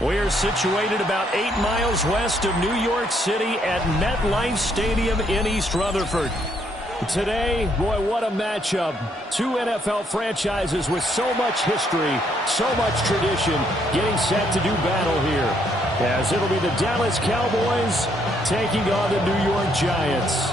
We're situated about 8 miles west of New York City at MetLife Stadium in East Rutherford. Today, boy, what a matchup. Two NFL franchises with so much history, so much tradition, getting set to do battle here. As it'll be the Dallas Cowboys taking on the New York Giants.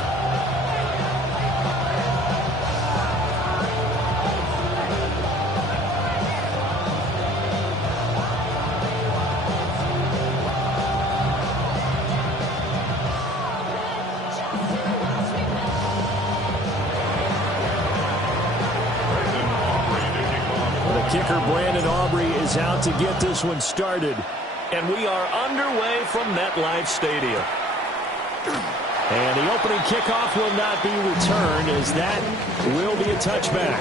Kicker Brandon Aubrey is out to get this one started. And we are underway from MetLife Stadium. And the opening kickoff will not be returned, as that will be a touchback.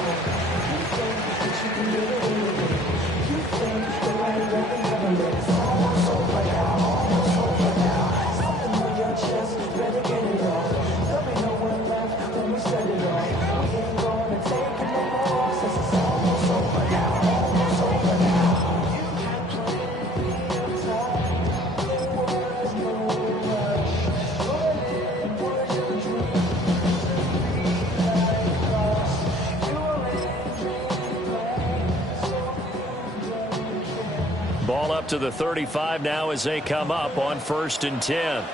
Ball up to the 35 now as they come up on 1st and 10. Here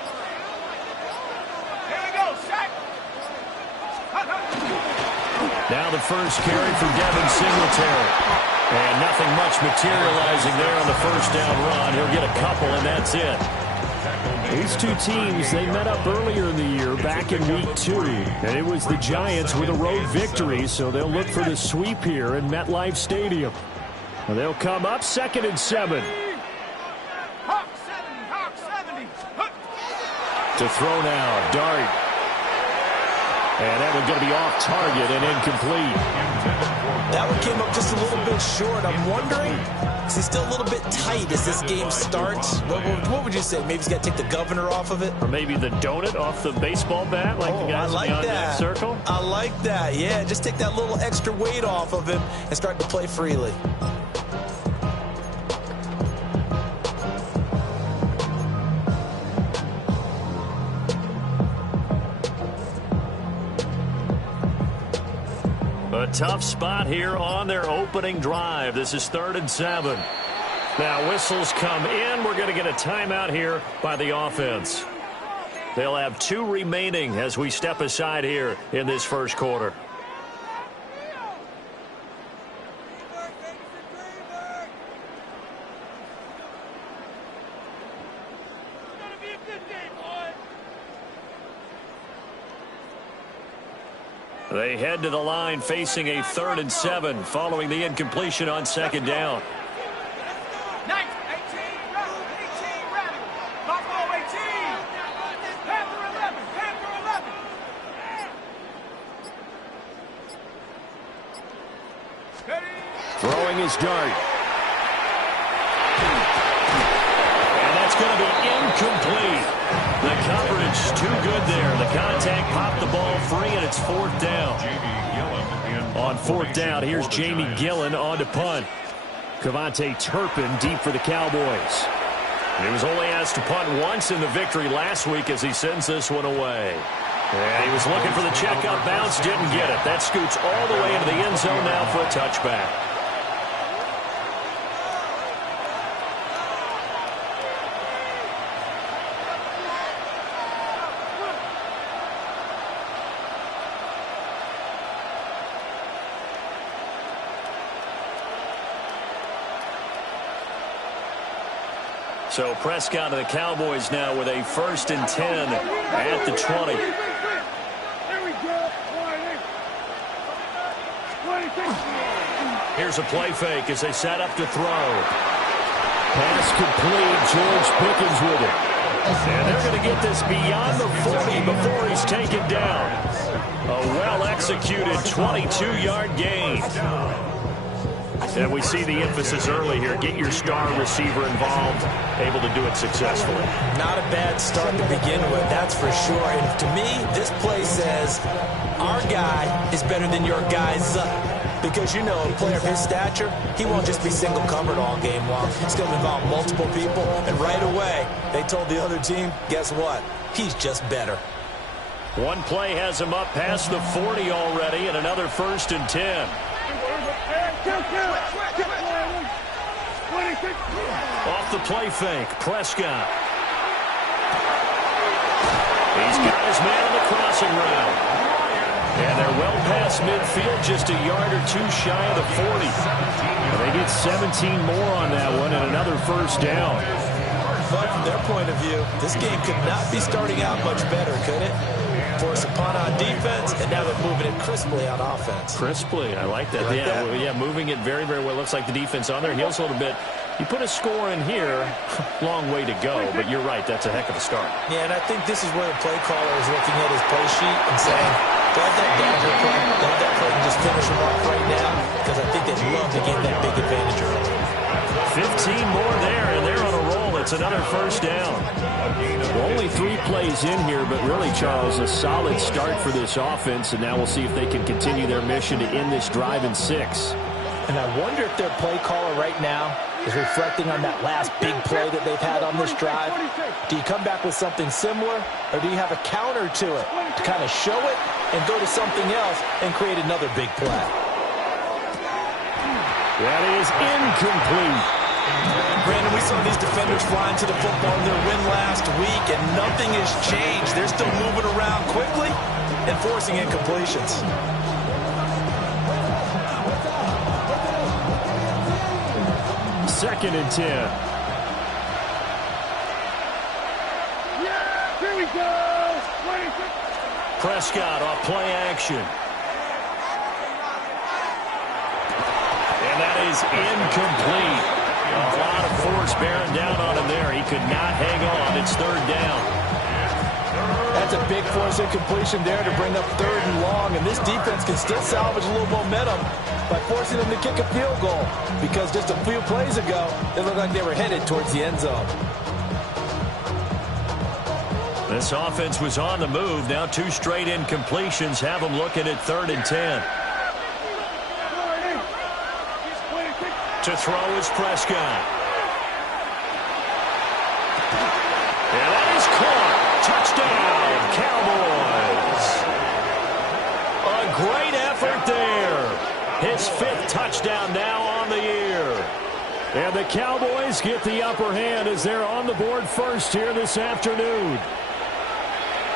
we go, set. Now the first carry for Devin Singletary. And nothing much materializing there on the first down run. He'll get a couple, and that's it. These two teams, they met up earlier in the year, back in Week 2. And it was the Giants with a road victory, so they'll look for the sweep here in MetLife Stadium. And they'll come up 2nd and 7. Hawk 70, Hawk 70. To throw now, Dart. And that one's going to be off target and incomplete. That one came up just a little bit short. I'm wondering, is he still a little bit tight as this game starts? What would you say? Maybe he's got to take the governor off of it? Or maybe the donut off the baseball bat, like the guys beyond that circle? I like that, yeah. Just take that little extra weight off of him and start to play freely. A tough spot here on their opening drive. This is 3rd and 7. Now whistles come in. We're going to get a timeout here by the offense. They'll have 2 remaining as we step aside here in this first quarter. They head to the line facing a 3rd and 7 following the incompletion on 2nd down. 18 ready. Buffalo 18. Panther 11. Panther 11. Ready. Throwing his dart. And that's going to be incomplete. The coverage too good there. The contact popped the ball free, and it's 4th down. On 4th down, here's Jamie Gillen on to punt. Cavante Turpin deep for the Cowboys. And he was only asked to punt once in the victory last week as he sends this one away. And he was looking for the checkup bounce, didn't get it. That scoots all the way into the end zone now for a touchback. So Prescott of the Cowboys now with a 1st and 10 at the 20. Here's a play fake as they set up to throw. Pass complete. George Pickens with it. And they're going to get this beyond the 40 before he's taken down. A well-executed 22-yard gain. And we see the emphasis early here. Get your star receiver involved, able to do it successfully. Not a bad start to begin with, that's for sure. And to me, this play says our guy is better than your guy's. Because, you know, a player of his stature, he won't just be single covered all game long. He's going to involve multiple people. And right away, they told the other team, guess what? He's just better. One play has him up past the 40 already, and another 1st and 10. Off the play fake, Prescott. He's got his man on the crossing route. And they're well past midfield, just a yard or 2 shy of the 40. And they get 17 more on that one and another 1st down. But from their point of view, this game could not be starting out much better, could it? Force a punt on defense, and now they're moving it crisply on offense. Crisply, I like that. Yeah, moving it very, very well. Looks like the defense on their heels a little bit. You put a score in here, long way to go, but you're right, that's a heck of a start. Yeah, and I think this is where the play caller is looking at his play sheet and saying, grab that dagger play, grab that play and just finish him off right now, because I think they'd love to get that big advantage early. 15 more there, and they're on a roll. It's another 1st down. Well, only 3 plays in here, but really, Charles, a solid start for this offense, and now we'll see if they can continue their mission to end this drive in 6. And I wonder if their play caller right now is reflecting on that last big play that they've had on this drive. Do you come back with something similar, or do you have a counter to it to kind of show it and go to something else and create another big play? That is incomplete. Brandon, we saw these defenders flying to the football in their win last week, and nothing has changed. They're still moving around quickly and forcing incompletions. 2nd and 10. Yeah, here we go. Prescott off play action. And that is incomplete. A lot of force bearing down on him there. He could not hang on. It's 3rd down. That's a big force incompletion there to bring up 3rd and long, and this defense can still salvage a little momentum by forcing them to kick a field goal, because just a few plays ago, it looked like they were headed towards the end zone. This offense was on the move. Now 2 straight incompletions have them looking at 3rd and 10. To throw is Prescott. And that is caught. Touchdown, Cowboys. A great effort there. His 5th touchdown now on the year. And the Cowboys get the upper hand as they're on the board first here this afternoon.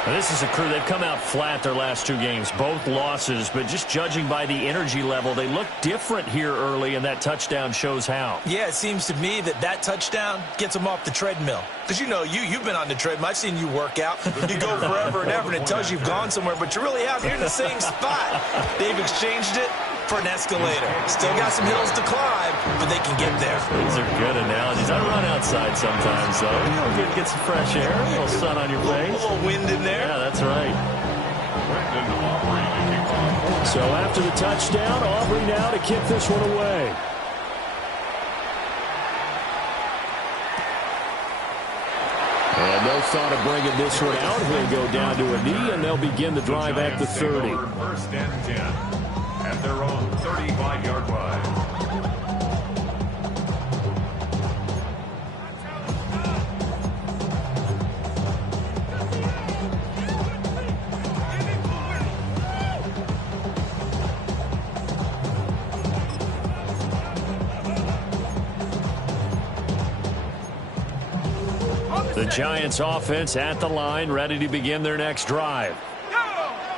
Now, this is a crew, they've come out flat their last 2 games, both losses, but just judging by the energy level, they look different here early, and that touchdown shows how. Yeah, it seems to me that touchdown gets them off the treadmill. Because, you know, you've been on the treadmill. I've seen you work out. You go forever and ever, and it tells you you've gone somewhere, but you really have. You're in the same spot. They've exchanged it for an escalator. Still got some hills to climb, but they can get there. These are good analogies. I run outside sometimes, so get some fresh air, a little sun on your face. A little wind in there. Yeah, that's right. So after the touchdown, Aubrey now to kick this one away. And no thought of bringing this one out. He'll go down to a knee, and they'll begin the drive at the 30. First and 10 at their own 35-yard line. The Giants offense at the line, ready to begin their next drive.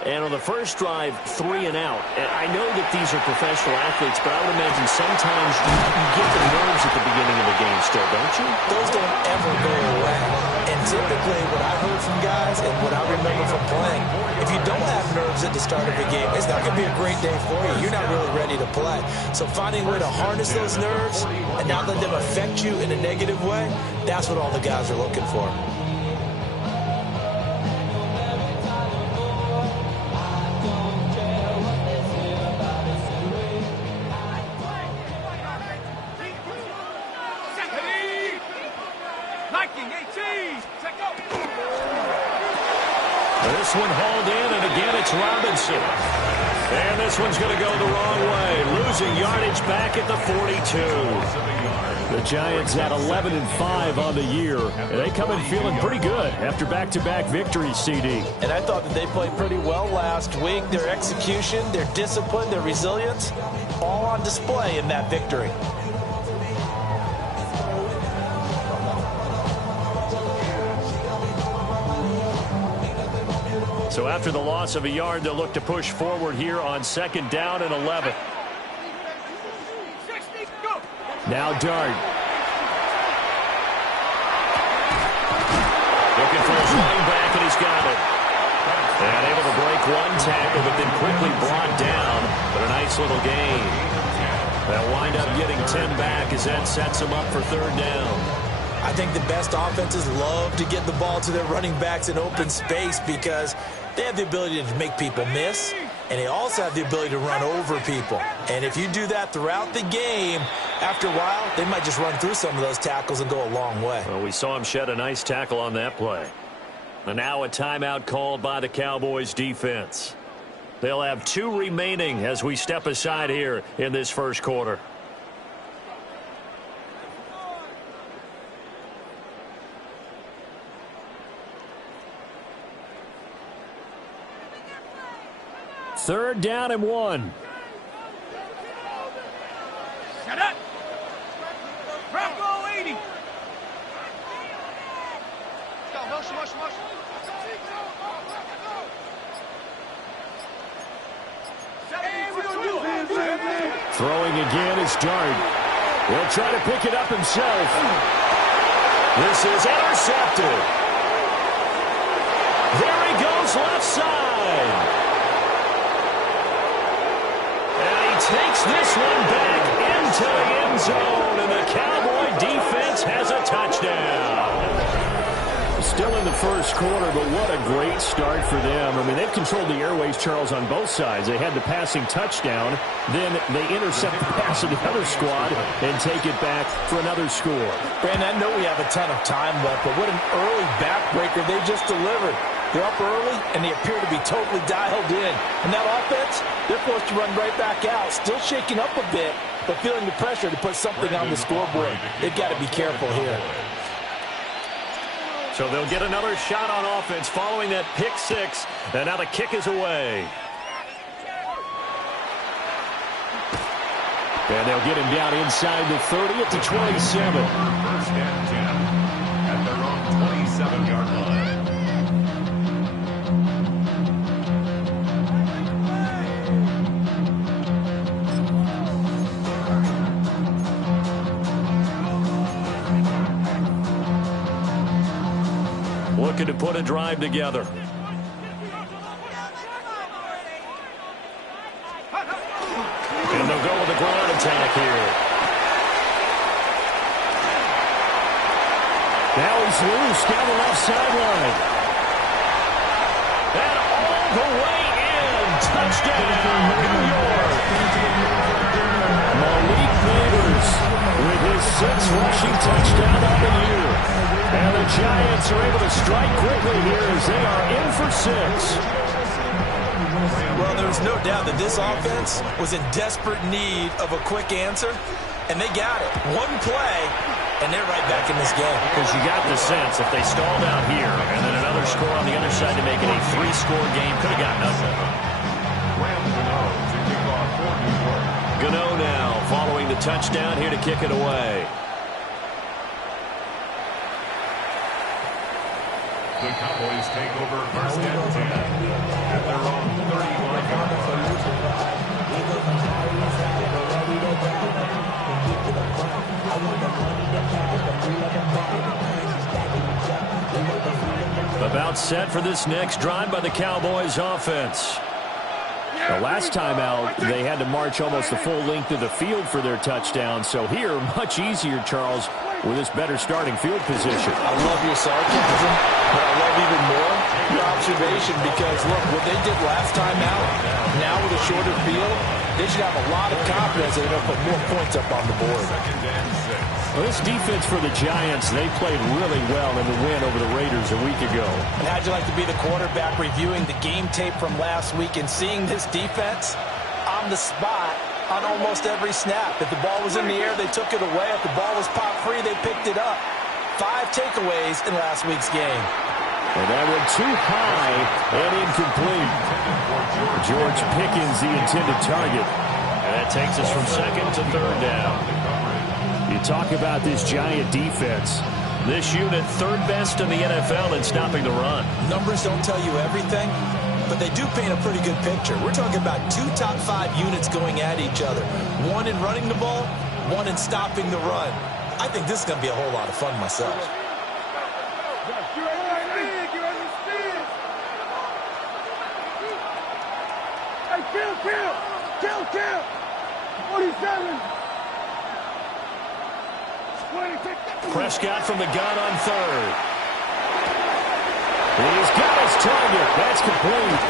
And on the first drive, 3 and out. And I know that these are professional athletes, but I would imagine sometimes you get the nerves at the beginning of the game still, don't you? Those don't ever go away. And typically what I heard from guys and what I remember from playing, if you don't have nerves at the start of a game, it's not going to be a great day for you. You're not really ready to play. So finding a way to harness those nerves and not let them affect you in a negative way, that's what all the guys are looking for. This one hauled in, and again it's Robinson. And this one's going to go the wrong way, losing yardage back at the 42. The Giants at 11-5 on the year, and they come in feeling pretty good after back-to-back victories, CD. And I thought that they played pretty well last week. Their execution, their discipline, their resilience, all on display in that victory. So after the loss of a yard, they'll look to push forward here on 2nd down and 11. Now Dart. Looking for his running back, and he's got it. And able to break one tackle, but then quickly brought down. But a nice little gain. They'll wind up getting 10 back as that sets them up for 3rd down. I think the best offenses love to get the ball to their running backs in open space because they have the ability to make people miss, and they also have the ability to run over people. And if you do that throughout the game, after a while, they might just run through some of those tackles and go a long way. Well, we saw him shed a nice tackle on that play. And now a timeout called by the Cowboys defense. They'll have 2 remaining as we step aside here in this first quarter. Third down and 1. Set up. Bronco 80. Go, motion. Throwing again is Dart. He'll try to pick it up himself. This is intercepted. There he goes, left side. Takes this one back into the end zone, and the Cowboy defense has a touchdown. Still in the first quarter, but what a great start for them. I mean, they've controlled the airways, Charles, on both sides. They had the passing touchdown, then they intercept the pass of the other squad and take it back for another score. Brandon, I know we have a ton of time left, but what an early backbreaker they just delivered. They're up early, and they appear to be totally dialed in. And that offense, they're forced to run right back out. Still shaking up a bit, but feeling the pressure to put something on the scoreboard. They've got to be careful here. So they'll get another shot on offense following that pick 6, and now the kick is away. And they'll get him down inside the 30 at the 27. First and 10 at their own 27-yard line. to put a drive together. And they'll go with a ground attack here. Now he's loose down the left sideline. And all the way in. Touchdown, New York. Malik Neighbors with his 6th rushing touchdown on the year. And the Giants are able to strike quickly here as they are in for 6. Well, there's no doubt that this offense was in desperate need of a quick answer, and they got it. One play, and they're right back in this game. Because you got the sense if they stalled out here and then another score on the other side to make it a 3-score game, could have got nothing. Gano now following the touchdown here to kick it away. The Cowboys take over first and 10 at their own 31-yard line. About set for this next drive by the Cowboys offense. The last time out, they had to march almost the full length of the field for their touchdown. So here, much easier, Charles, with this better starting field position. I love your sarcasm, but I love even more your observation because, look, what they did last time out, now with a shorter field, they should have a lot of confidence that they're going to put more points up on the board. Well, this defense for the Giants, they played really well in the win over the Raiders a week ago. And how'd you like to be the quarterback reviewing the game tape from last week and seeing this defense on the spot on almost every snap? If the ball was in the air, they took it away. If the ball was pop free, they picked it up. 5 takeaways in last week's game. And that went too high and incomplete. George Pickens, the intended target. And that takes us from 2nd to 3rd down. You talk about this Giant defense. This unit 3rd best in the NFL in stopping the run. Numbers don't tell you everything, but they do paint a pretty good picture. We're talking about 2 top 5 units going at each other. 1 in running the ball, 1 in stopping the run. I think this is going to be a whole lot of fun myself. Kill! 47! Prescott from the gun on 3rd. He's got his target. That's complete.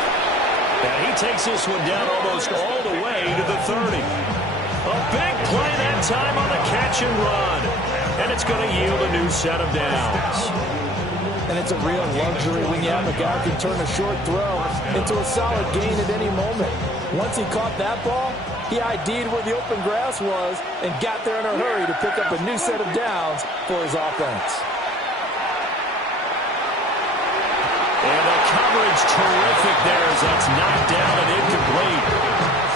And he takes this one down almost all the way to the 30. A big play that time on the catch and run. And it's going to yield a new set of downs. And it's a real luxury when you have a guy who can turn a short throw into a solid gain at any moment. Once he caught that ball, he ID'd where the open grass was and got there in a hurry to pick up a new set of downs for his offense. And the coverage terrific there as that's knocked down and incomplete.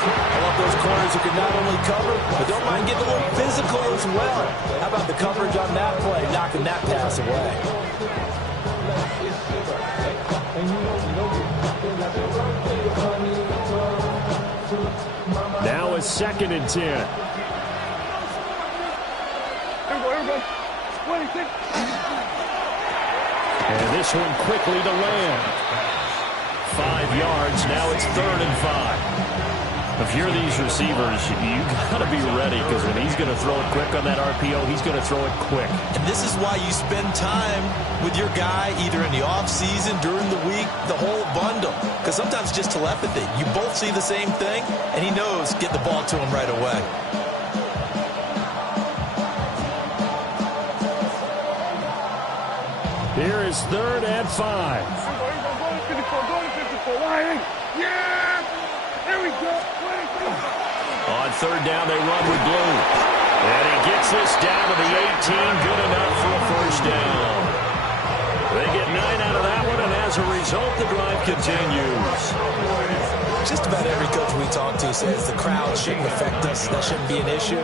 I love those corners who can not only cover, but don't mind getting a little physical as well. How about the coverage on that play, knocking that pass away? Now it's 2nd and 10. Here we go. 26. And this one quickly to land. 5 yards. Now it's 3rd and 5. If you're these receivers, you got to be ready because when he's going to throw it quick on that RPO, he's going to throw it quick. And this is why you spend time with your guy either in the offseason, during the week, the whole bundle. Because sometimes it's just telepathy. You both see the same thing, and he knows get the ball to him right away. Here is 3rd and 5. Go to 54. Yeah! Here we go. On 3rd down, they run with blue. And he gets this down to the 18. Good enough for a 1st down. They get 9 out of that one, and as a result, the drive continues. Just about every coach we talk to says the crowd shouldn't affect us. That shouldn't be an issue.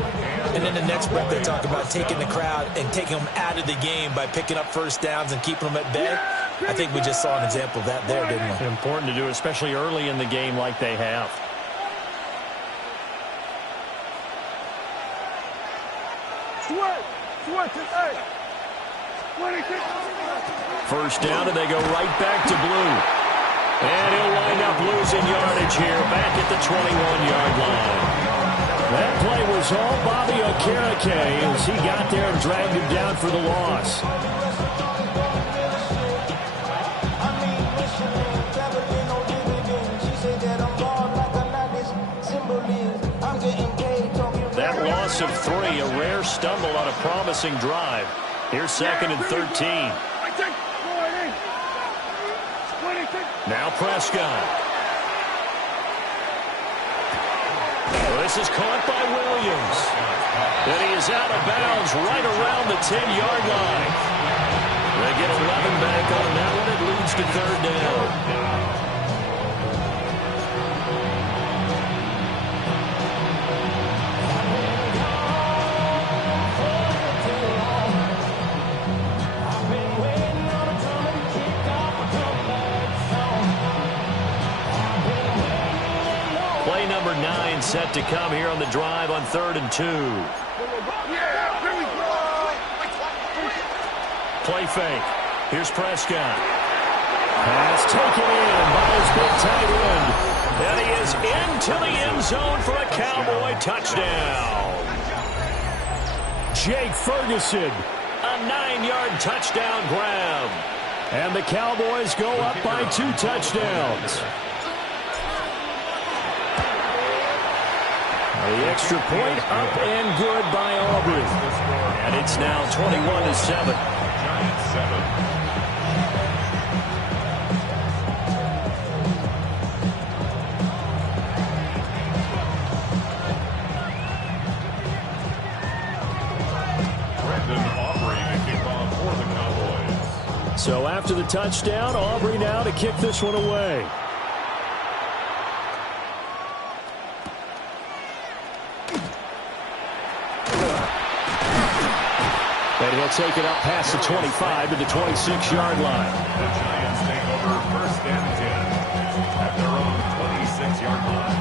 And then the next breath, they talk about taking the crowd and taking them out of the game by picking up 1st downs and keeping them at bay. I think we just saw an example of that there, didn't we? Important to do, especially early in the game like they have. Switch. Hey. First down, and they go right back to Blue. And he'll wind up losing yardage here, back at the 21-yard line. That play was all Bobby Okereke as he got there and dragged him down for the loss. That loss of 3, a rare stumble on a promising drive. Here's 2nd and 13. Now Prescott. This is caught by Williams. And he is out of bounds right around the 10-yard line. They get 11 back on that one. It leads to 3rd down. Play number 9 set to come here on the drive on 3rd and 2. Play fake. Here's Prescott. Pass taken in by his big tight end. And he is into the end zone for a Cowboy touchdown. Jake Ferguson, a 9-yard touchdown grab. And the Cowboys go up by 2 touchdowns. The extra point up and good by Aubrey. And it's now 21-7. Giants 7. So after the touchdown, Aubrey now to kick this one away. And he'll take it up past the 25 to the 26-yard line. The Giants take over 1st and 10 at their own 26-yard line.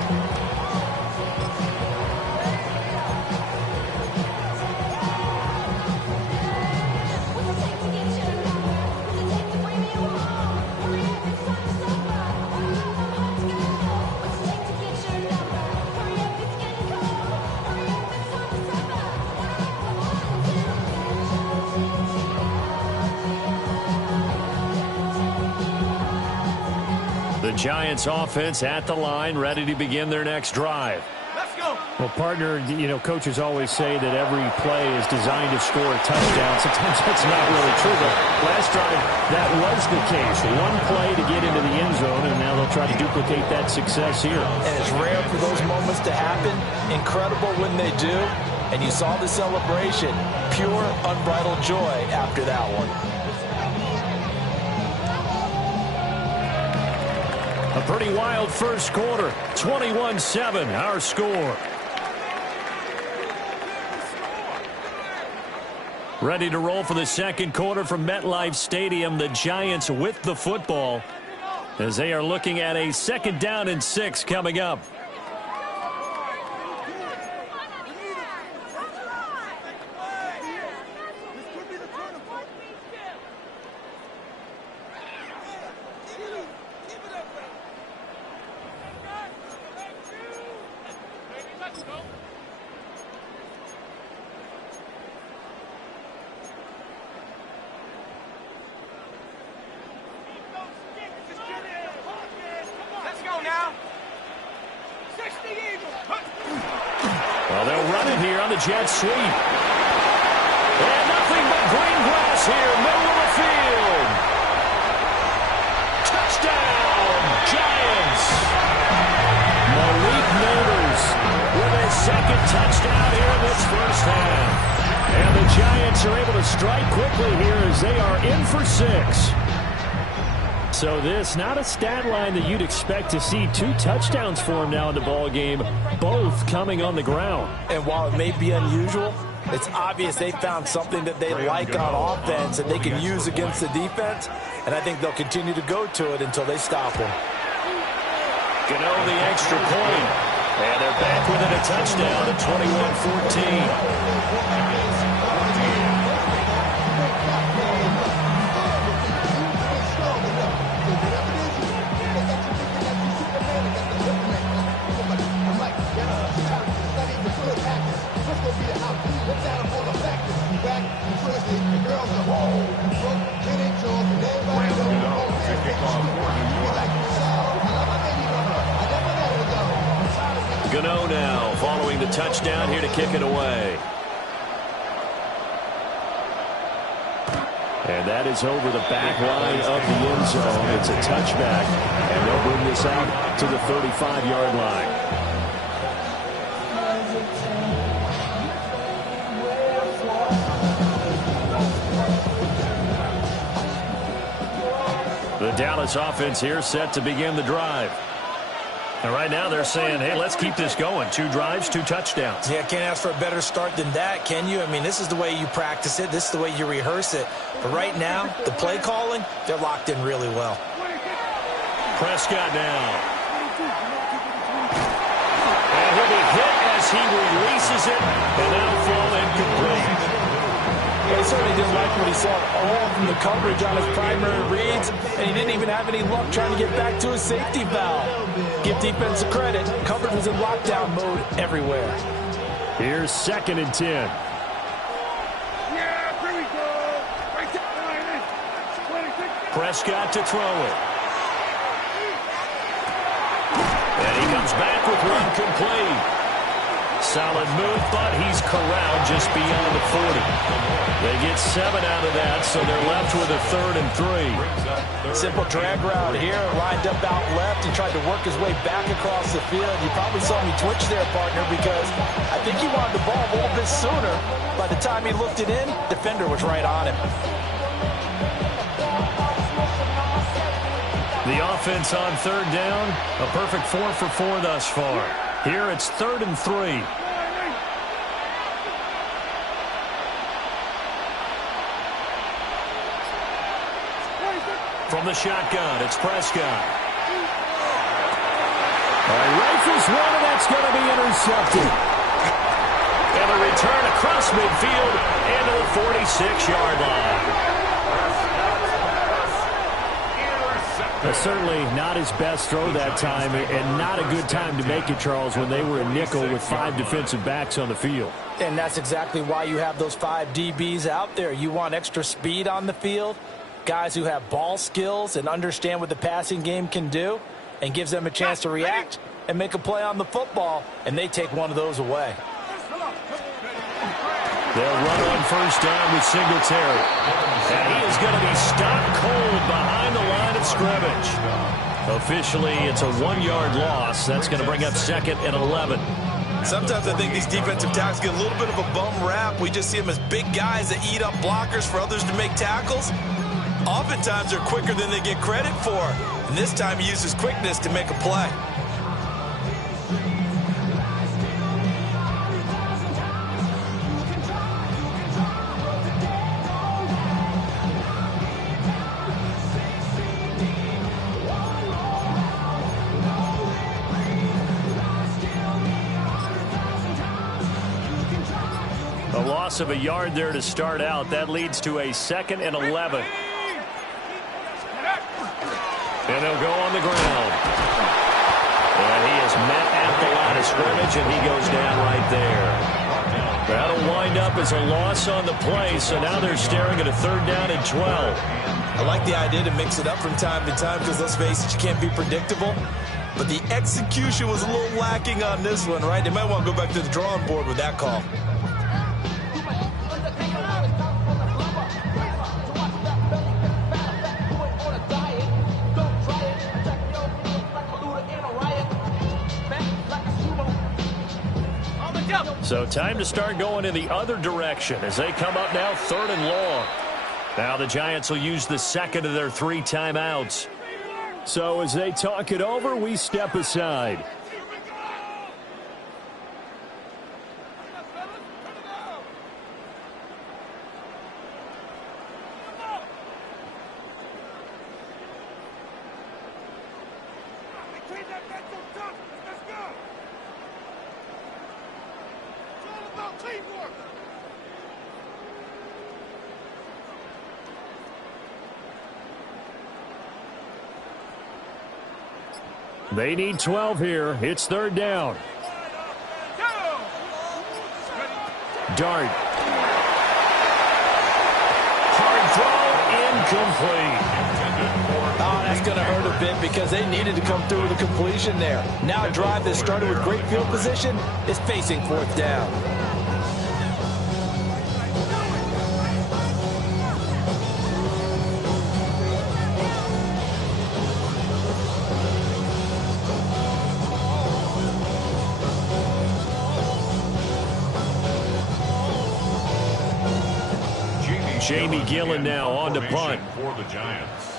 The Giants offense at the line, ready to begin their next drive. Let's go. Well, partner, you know, coaches always say that every play is designed to score a touchdown. Sometimes that's not really true, but last drive, that was the case. One play to get into the end zone, and now they'll try to duplicate that success here. And it's rare for those moments to happen. Incredible when they do. And you saw the celebration. Pure, unbridled joy after that one. A pretty wild first quarter. 21-7, our score. Ready to roll for the second quarter from MetLife Stadium. The Giants with the football as they are looking at a 2nd down and 6 coming up. Well, they'll run it here on the jet sweep. And nothing but green grass here, middle of the field. Touchdown, Giants. Malik Neighbors with a 2nd touchdown here in this first half. And the Giants are able to strike quickly here as they are in for 6. So this, not a stat line that you'd expect to see. 2 touchdowns for him now in the ball game, both coming on the ground. And while it may be unusual, it's obvious they found something that they like on offense and they can use against the defense. And I think they'll continue to go to it until they stop him. Gano the extra point. And they're back within a touchdown at 21-14. Gano now following the touchdown here to kick it away. And that is over the back line of the end zone. It's a touchback, and they'll bring this out to the 35-yard line. The Dallas offense here set to begin the drive. And right now they're saying, hey, let's keep this going. 2 drives, 2 touchdowns. Yeah, can't ask for a better start than that, can you? I mean, this is the way you practice it. This is the way you rehearse it. But right now, the play calling, they're locked in really well. Prescott now. And he'll be hit as he releases it, and that'll fall incomplete. He certainly didn't like what he saw all from the coverage on his primary reads, and he didn't even have any luck trying to get back to his safety valve. Give defense credit. Coverage was in lockdown mode everywhere. Here's 2nd and 10. Yeah, here we go. Right there. Prescott to throw it. And he comes back with one complete. Solid move, but he's corralled just beyond the 40. They get 7 out of that, so they're left with a 3rd and 3. Simple drag route here, lined up out left. He tried to work his way back across the field. You probably saw me twitch there, partner, because I think he wanted the ball a little bit sooner. By the time he looked it in, defender was right on him. The offense on 3rd down, a perfect 4 for 4 thus far. Here it's 3rd and 3. From the shotgun, it's Prescott. Rifles one, and that's going to be intercepted. And a return across midfield into the 46-yard line. Certainly not his best throw that time, and not a good time to make it, Charles, when they were a nickel with 5 defensive backs on the field. And that's exactly why you have those 5 DBs out there. You want extra speed on the field, guys who have ball skills and understand what the passing game can do, and gives them a chance to react and make a play on the football, and they take one of those away. They'll run on 1st down with Singletary. And he is going to be stopped cold behind the line of scrimmage. Officially, it's a 1-yard loss. That's going to bring up 2nd and 11. Sometimes I think these defensive tackles get a little bit of a bum rap. We just see them as big guys that eat up blockers for others to make tackles. Oftentimes, they're quicker than they get credit for. And this time, he uses quickness to make a play. A loss of a yard there to start out. That leads to a 2nd and 11. And they'll go on the ground. And he is met at the line of scrimmage, and he goes down right there. That'll wind up as a loss on the play, so now they're staring at a 3rd down and 12. I like the idea to mix it up from time to time because, let's face it, you can't be predictable. But the execution was a little lacking on this one, right? They might want to go back to the drawing board with that call. So time to start going in the other direction as they come up now 3rd and long. Now the Giants will use the 2nd of their 3 timeouts. So as they talk it over, we step aside. They need 12 here. It's 3rd down. Dart. Hard throw, incomplete. That's going to hurt a bit because they needed to come through with a completion there. Now a drive that started with great field position is facing fourth down. Jamie Gillen now on to punt. For the Giants.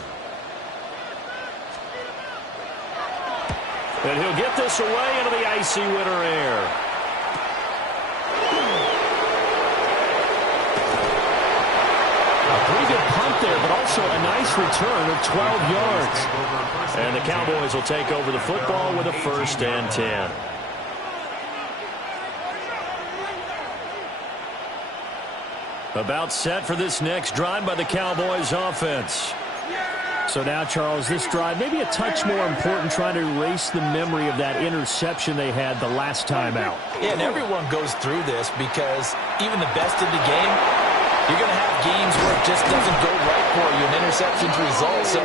And he'll get this away into the icy winter air. A pretty good punt there, but also a nice return of 12 yards. And the Cowboys will take over the football with a 1st and 10. About set for this next drive by the Cowboys offense. So now, Charles, this drive maybe a touch more important, trying to erase the memory of that interception they had the last time out. Yeah, and everyone goes through this because even the best in the game, you're going to have games where it just doesn't go right for you, and interceptions result. So,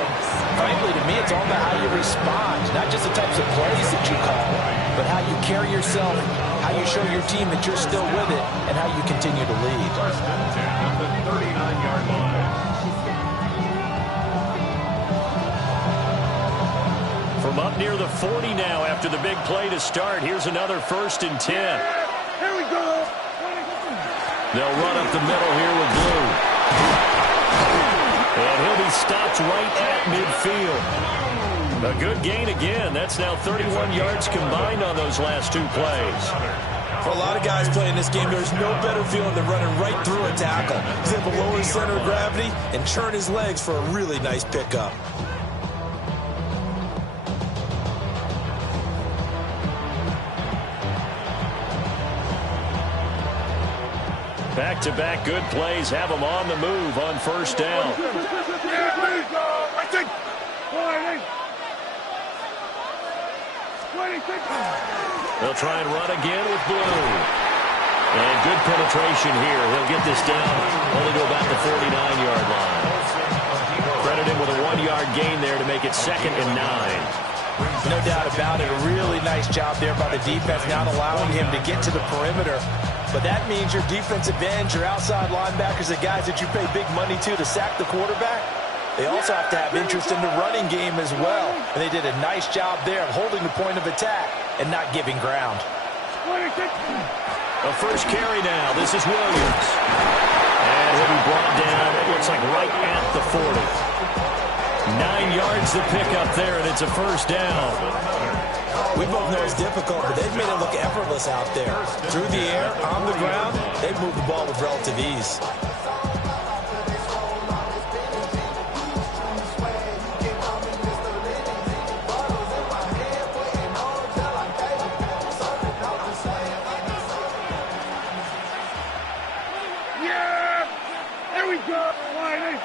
frankly, to me, it's all about how you respond, not just the types of plays that you call, but how you carry yourself, how you show your team that you're still with it, and how you continue to lead. 1st and 10 at the 39-yard line. From up near the 40 now after the big play to start. Here's another 1st and 10. Here we go. They'll run up the middle here with Blue. And he'll be stopped right at midfield. A good gain again. That's now 31 yards combined on those last 2 plays. For a lot of guys playing this game, there's no better feeling than running right through a tackle. He's able to lower his center of gravity and churn his legs for a really nice pickup. Back-to-back good plays have them on the move on 1st down. They'll try and run again with Blue. And good penetration here. He'll get this down only to about the 49-yard line. Credit him with a 1-yard gain there to make it 2nd and 9. No doubt about it. A really nice job there by the defense, not allowing him to get to the perimeter. But that means your defensive ends, your outside linebackers, the guys that you pay big money to sack the quarterback, they also have to have interest in the running game as well. And they did a nice job there of holding the point of attack and not giving ground. A first carry now. This is Williams. And he'll be brought down, it looks like right at the 40. 9 yards to pick up there, and it's a 1st down. We both know it's difficult, but they've made it look effortless out there. Through the air, on the ground, they've moved the ball with relative ease. Yeah! There we go! Line.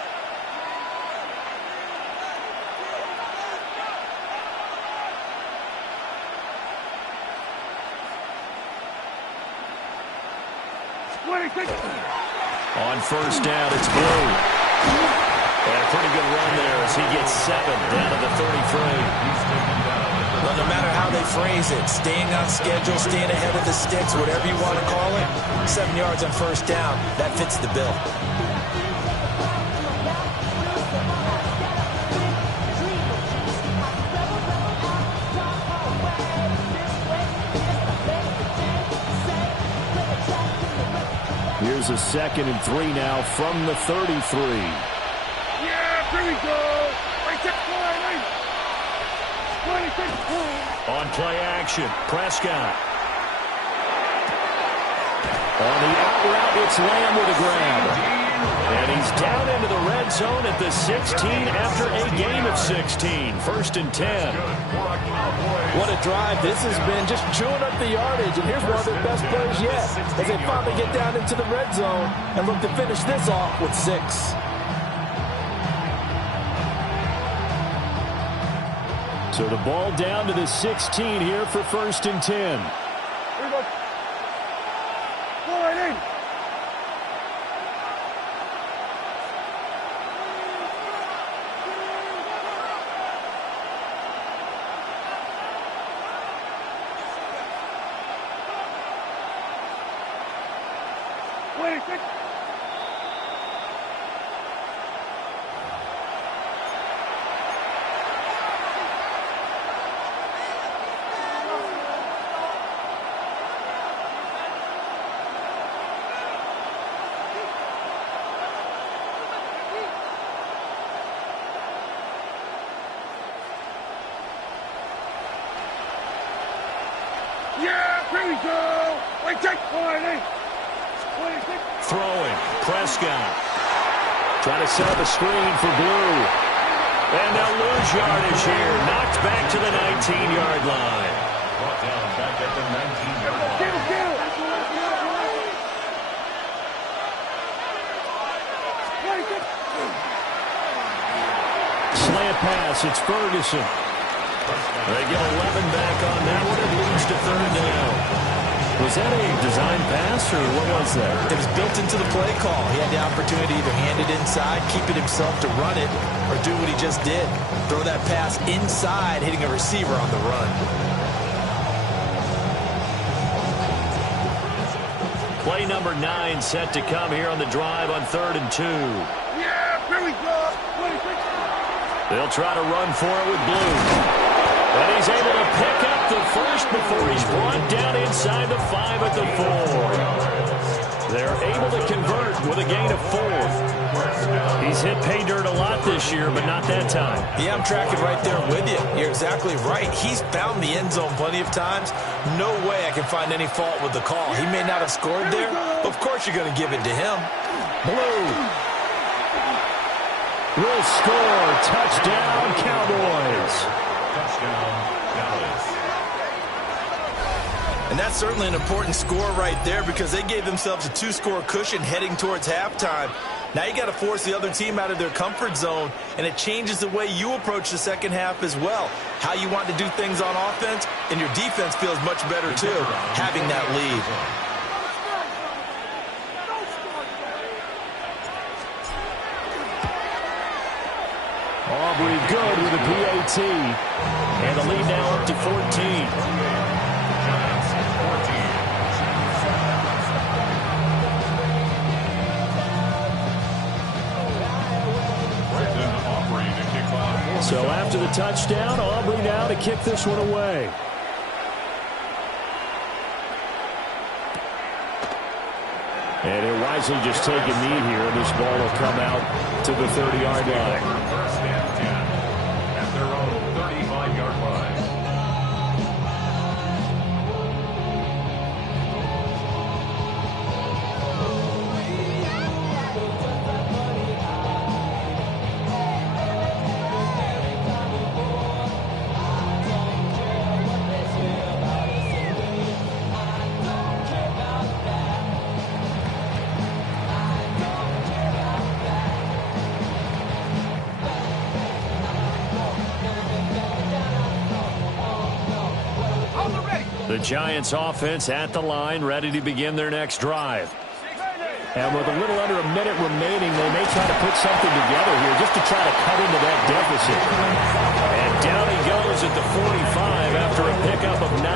On 1st down, it's Blue. And a pretty good run there as he gets 7 down to the 33. Well, no matter how they phrase it, staying on schedule, staying ahead of the sticks, whatever you want to call it, 7 yards on 1st down, that fits the bill. Here's a 2nd and 3 now from the 33. Yeah, here we go. Right there, On play action, Prescott. On the out route, it's Lamb with a grab. And he's down into the red zone at the 16 after a gain of 16. 1st and 10. What a drive this has been, just chewing up the yardage. And here's one of their best plays yet as they finally get down into the red zone and look to finish this off with 6. So the ball down to the 16 here for 1st and 10. Here we go. Go right in. 26. Yeah, here we go. Wait, take 20. 26. Throwing. Prescott. Trying to set up a screen for Blue. And they'll lose yardage here. Knocked back to the 19-yard line. Brought down back at the 19-yard line. Kill. Slant pass. It's Ferguson. They get 11 back on that one. It leads to third down. Was that a design pass, or what was that? It was built into the play call. He had the opportunity to either hand it inside, keep it himself to run it, or do what he just did. Throw that pass inside, hitting a receiver on the run. Play number 9 set to come here on the drive on 3rd and 2. Yeah, here we go. 26. They'll try to run for it with Blue. And he's able to pick up the first before he's brought down inside the 5 at the 4. They're able to convert with a gain of 4. He's hit pay dirt a lot this year, but not that time. Yeah, I'm tracking right there with you. You're exactly right. He's found the end zone plenty of times. No way I can find any fault with the call. He may not have scored there, but of course you're going to give it to him. Blue will score. Touchdown, Cowboys. Touchdown, Dallas. And that's certainly an important score right there because they gave themselves a 2-score cushion heading towards halftime. Now you got to force the other team out of their comfort zone, and it changes the way you approach the second half as well. How you want to do things on offense, and your defense feels much better too, having that lead. Aubrey good with a PAT. And the lead now up to 14. So after the touchdown, Aubrey now to kick this one away. And he'll wisely just take a knee here, and this ball will come out to the 30-yard line. First and 10 at their own 35-yard line. The Giants offense at the line, ready to begin their next drive. And with a little under a minute remaining, they may try to put something together here just to try to cut into that deficit. And down he goes at the 45 after a pickup of 9.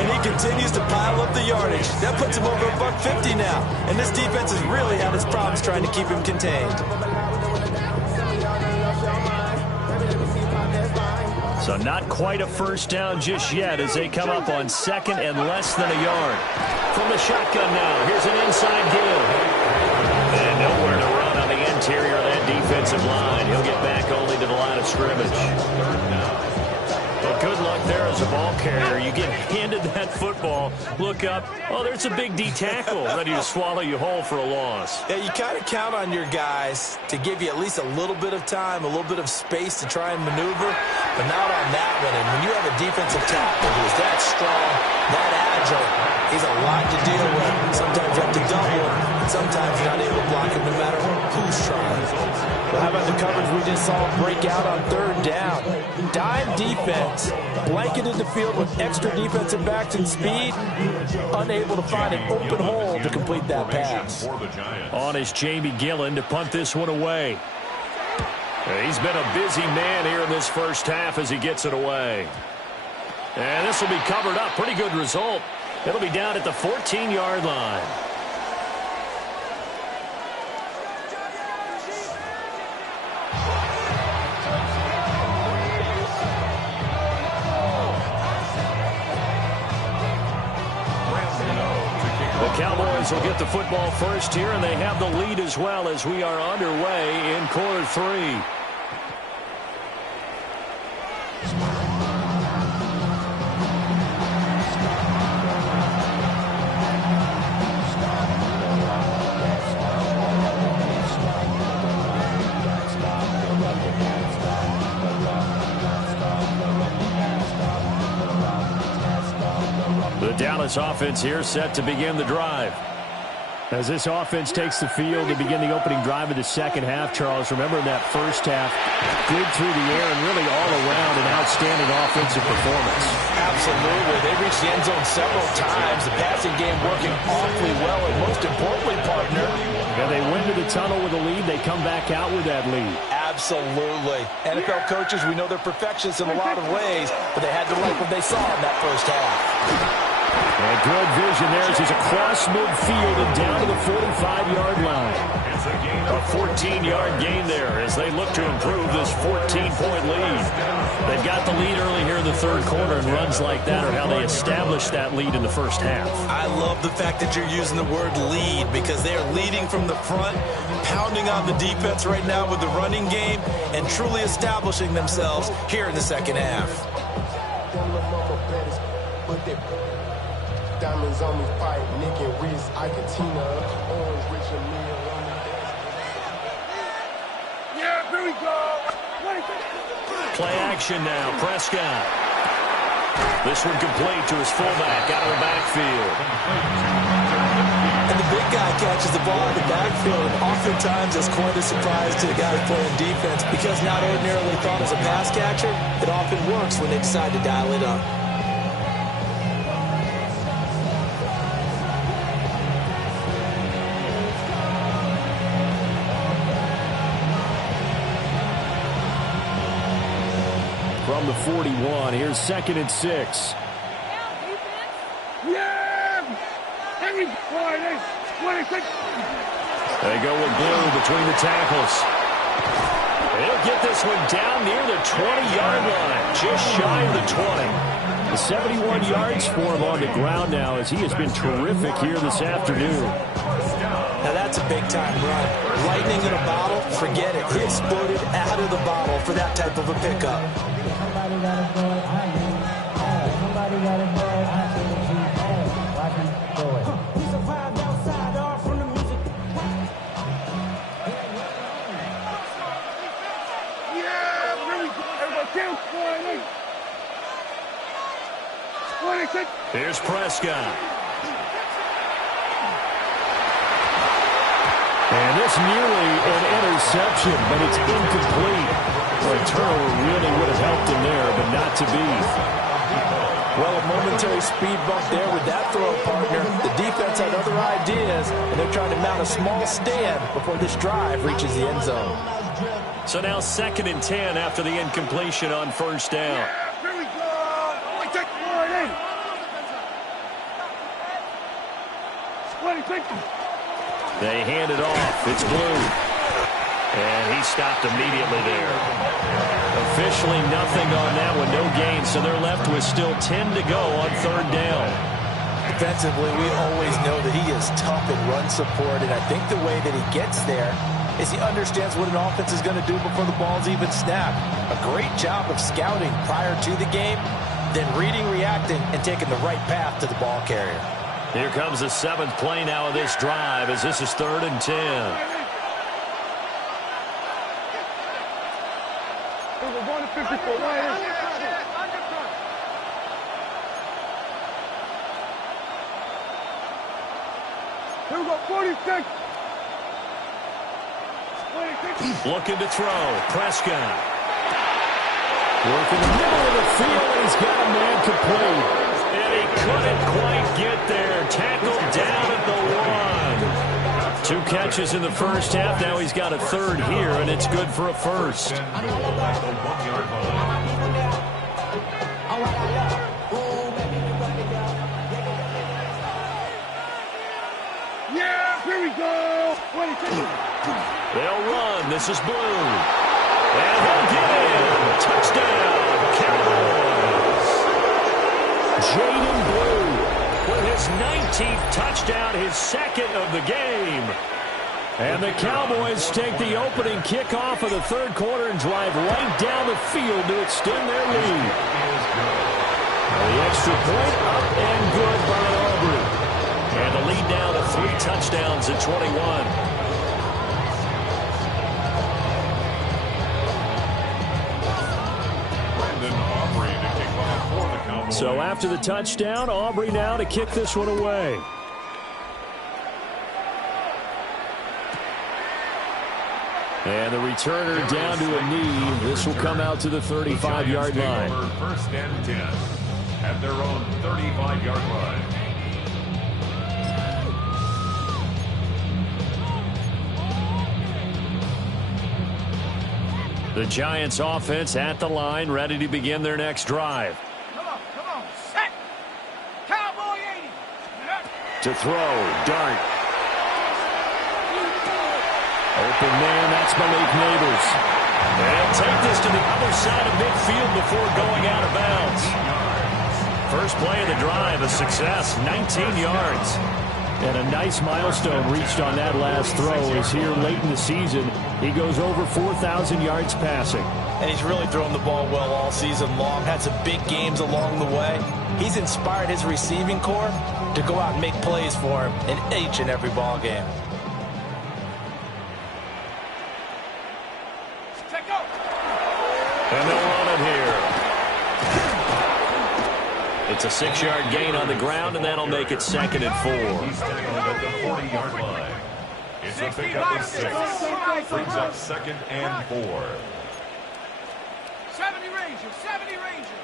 And he continues to pile up the yardage. That puts him over $150 now. And this defense has really had its problems trying to keep him contained. So not quite a first down just yet as they come up on 2nd and less than a yard. From the shotgun now, here's an inside give. And nowhere to run on the interior of that defensive line. He'll get back only to the line of scrimmage. Well, good luck there as a ball carrier. You get handed that football, look up, oh, there's a big D tackle ready to swallow you whole for a loss. Yeah, you kind of count on your guys to give you at least a little bit of time, a little bit of space to try and maneuver, but not on that one. And when you have a defensive tackle who's that strong, that agile, he's a lot to deal with. Sometimes you have to double, and sometimes you're not able to block him no matter who's trying. Well, how about the coverage we just saw break out on 3rd down? Dime defense, blanketed the field with extra defensive backs and speed, unable to find an open hole to complete that pass. On is Jamie Gillen to punt this one away. He's been a busy man here in this first half as he gets it away. And this will be covered up. Pretty good result. It'll be down at the 14-yard line. Cowboys will get the football first here, and they have the lead as well as we are underway in quarter 3. The Dallas offense here set to begin the drive. As this offense takes the field to begin the opening drive of the second half, Charles, remember in that first half, good through the air and really all around an outstanding offensive performance. Absolutely. They reached the end zone several times. The passing game working awfully well, and most importantly, partner, and they went to the tunnel with a lead. They come back out with that lead. Absolutely. NFL coaches, we know they're perfectionists in a lot of ways, but they had to like what they saw in that first half. And good vision there as he's across midfield and down to the 45-yard line. A 14-yard gain there as they look to improve this 14-point lead. They've got the lead early here in the third quarter, and runs like that are how they established that lead in the first half. I love the fact that you're using the word lead because they're leading from the front, pounding on the defense right now with the running game, and truly establishing themselves here in the second half. Diamonds on me fight, Nick and Riz, Ikatina, Orange, Richard, Mille, Yeah, here we go. Play action now, Prescott. This one complete to his fullback out of the backfield. And the big guy catches the ball in the backfield, and oftentimes it's quite a surprise to the guy playing defense because not ordinarily thought as a pass catcher, it often works when they decide to dial it up. From the 41, here's 2nd and 6. Yeah! Henry, 26. They go with Blue between the tackles. They'll get this one down near the 20-yard line, just shy of the 20. The 71 yards for him on the ground now as he has been terrific here this afternoon. Now that's a big-time run. Lightning in a bottle, forget it. He exploded out of the bottle for that type of a pickup. Somebody got it, boy. Somebody got it, boy. Watch him throw it. He's a vibe outside, all from the music. Yeah, here we go. Everybody down, 26. Here's Prescott. And this nearly an interception, but it's incomplete. Well, a turnover really would have helped him there, but not to be. Well, a momentary speed bump there with that throw, partner. The defense had other ideas, and they're trying to mount a small stand before this drive reaches the end zone. So now 2nd and 10 after the incompletion on first down. Yeah, here we go. We take 26. They hand it off. It's Blue. And he stopped immediately there. Officially nothing on that one, no gain. So they're left with still 10 to go on third down. Defensively, we always know that he is tough in run support, and I think the way that he gets there is he understands what an offense is going to do before the ball's even snapped. A great job of scouting prior to the game, then reading, reacting, and taking the right path to the ball carrier. Here comes the 7th play now of this drive as this is 3rd and 10. Here we go, 46. Looking to throw. Prescott. Working the middle of the field, and he's got a man complete. And he couldn't quite get there. Tackled down at the 1. 2 catches in the first half. Now he's got a 3rd here, and it's good for a 1st. Yeah, here we go. 26. They'll run. This is Blue. And he'll get in. Touchdown, Cowboys. Jaden Blue with his 19th touchdown, his second of the game. And the Cowboys take the opening kickoff of the third quarter and drive right down the field to extend their lead. The extra point up and good by Aubrey. And the lead down to 3 touchdowns at 21. So after the touchdown, Aubrey now to kick this one away. And the returner down to a knee. This will come out to the 35-yard line. First and 10 at their own 35-yard line. The Giants offense at the line, ready to begin their next drive. Come on, set. Cowboy 80. To throw, Dart. Open man, that's Malik Neighbors. They'll take this to the other side of midfield before going out of bounds. First play of the drive, a success, 19 yards. And a nice milestone reached on that last throw is here late in the season. He goes over 4,000 yards passing. And he's really thrown the ball well all season long. Had some big games along the way. He's inspired his receiving corps to go out and make plays for him in each and every ball game. And they'll run it here. It's a 6-yard gain on the ground, and that'll make it 2nd and 4. He's tackled at the 40-yard line. It's a pickup of 6. Brings up 2nd and 4. 70 Ranger, 70 Ranger.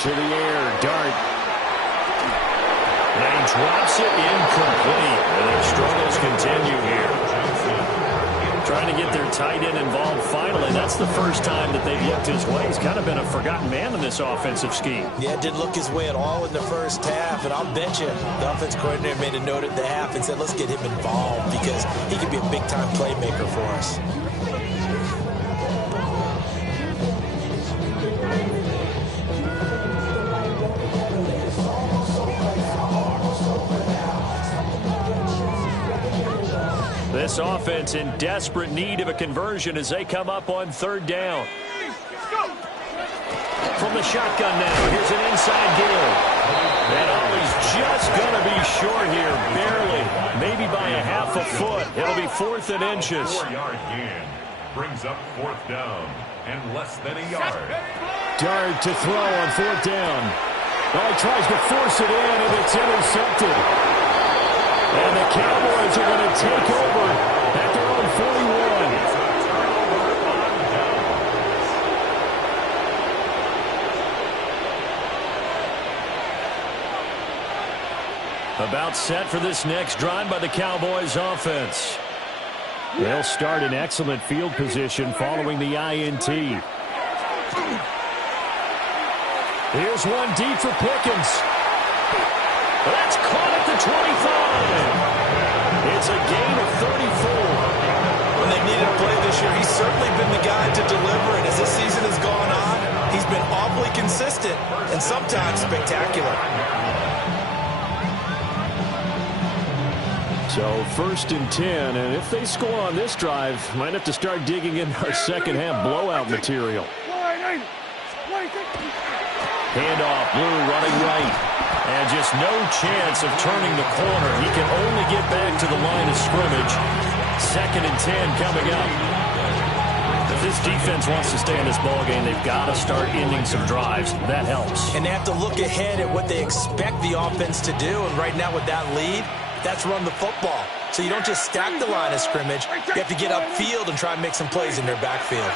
To the air, Dart. And he drops it incomplete. And their struggles continue here. Trying to get their tight end involved finally. That's the first time that they've looked his way. He's kind of been a forgotten man in this offensive scheme. Yeah, didn't look his way at all in the first half. And I'll bet you the offense coordinator made a note at the half and said, let's get him involved because he could be a big-time playmaker for us. This offense in desperate need of a conversion as they come up on 3rd down. From the shotgun now, here's an inside give. And Ollie's just going to be short here, barely, maybe by a half a foot. It'll be 4th and inches. 4-yard gain brings up 4th down and less than a yard. Dart to throw on 4th down. Well, he tries to force it in, and it's intercepted. And the Cowboys are going to take over at their own 41. About set for this next drive by the Cowboys offense. They'll start in excellent field position following the INT. Here's one deep for Pickens. That's caught at the 25. It's a gain of 34. When they needed a play this year, he's certainly been the guy to deliver it. As this season has gone on, he's been awfully consistent and sometimes spectacular. So 1st and 10, and if they score on this drive, might have to start digging in our second half blowout material. Handoff, Blue running right. And just no chance of turning the corner. He can only get back to the line of scrimmage. 2nd and 10 coming up. If this defense wants to stay in this ballgame, they've got to start ending some drives. That helps. And they have to look ahead at what they expect the offense to do. And right now with that lead, that's run the football. So you don't just stack the line of scrimmage. You have to get upfield and try and make some plays in their backfield.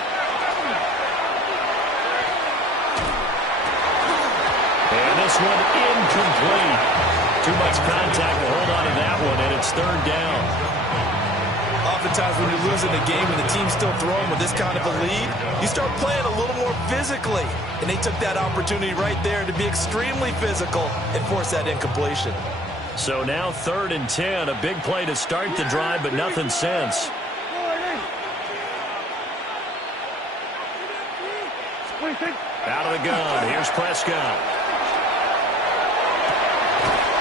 And this one incomplete. Too much contact to hold on to that one, and it's 3rd down. Oftentimes when you're losing a game and the team's still throwing with this kind of a lead, you start playing a little more physically. And they took that opportunity right there to be extremely physical and force that incompletion. So now 3rd and 10, a big play to start the drive, but nothing since. Out of the gun, here's Prescott.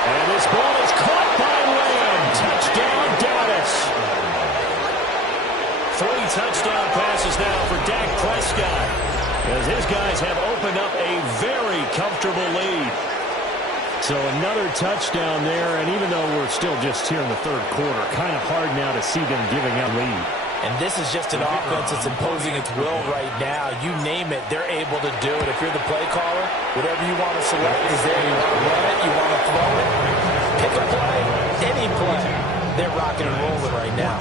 And this ball is caught by Lamb. Touchdown, Dallas. 3 touchdown passes now for Dak Prescott, as his guys have opened up a very comfortable lead. So another touchdown there, and even though we're still just here in the third quarter, kind of hard now to see them giving up lead. And this is just an offense that's imposing its will right now. You name it, they're able to do it. If you're the play caller, whatever you want to select is there. You want to run it, you want to throw it, pick a play, any play. They're rocking and rolling right now.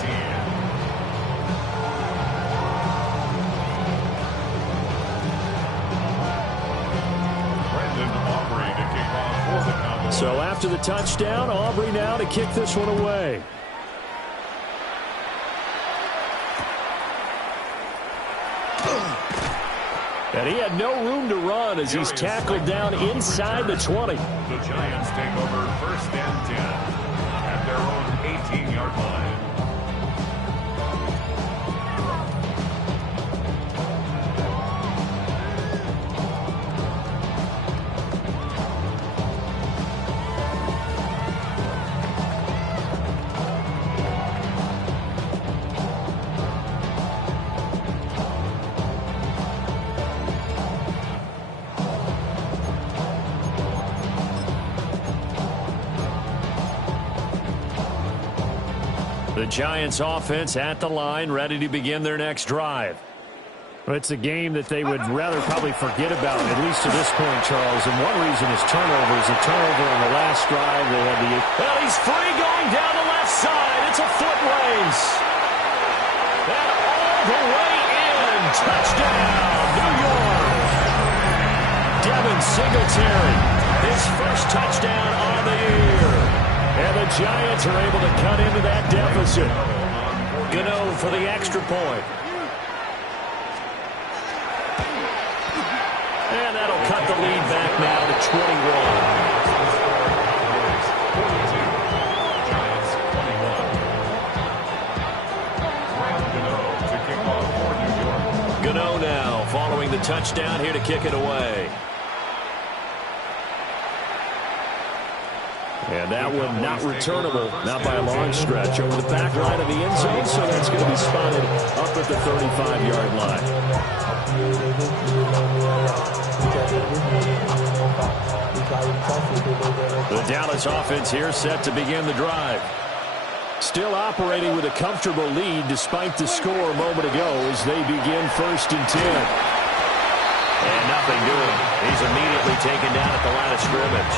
So after the touchdown, Aubrey now to kick this one away. And he had no room to run as he's tackled down inside the 20. The Giants take over 1st and 10 at their own 18-yard line. The Giants offense at the line, ready to begin their next drive. It's a game that they would rather probably forget about, at least to this point, Charles. And one reason is turnovers. A turnover on the last drive. They had the... Well, he's free going down the left side. It's a foot race. And all the way in. Touchdown, New York. Devin Singletary, his first touchdown on the year. And the Giants are able to cut into that deficit. Gano for the extra point. And that'll cut the lead back now to 21. Gano now following the touchdown here to kick it away. And that one not returnable, not by a long stretch, over the back line of the end zone, so that's going to be spotted up at the 35-yard line. The Dallas offense here set to begin the drive. Still operating with a comfortable lead despite the score a moment ago as they begin 1st and 10. And nothing doing. He's immediately taken down at the line of scrimmage.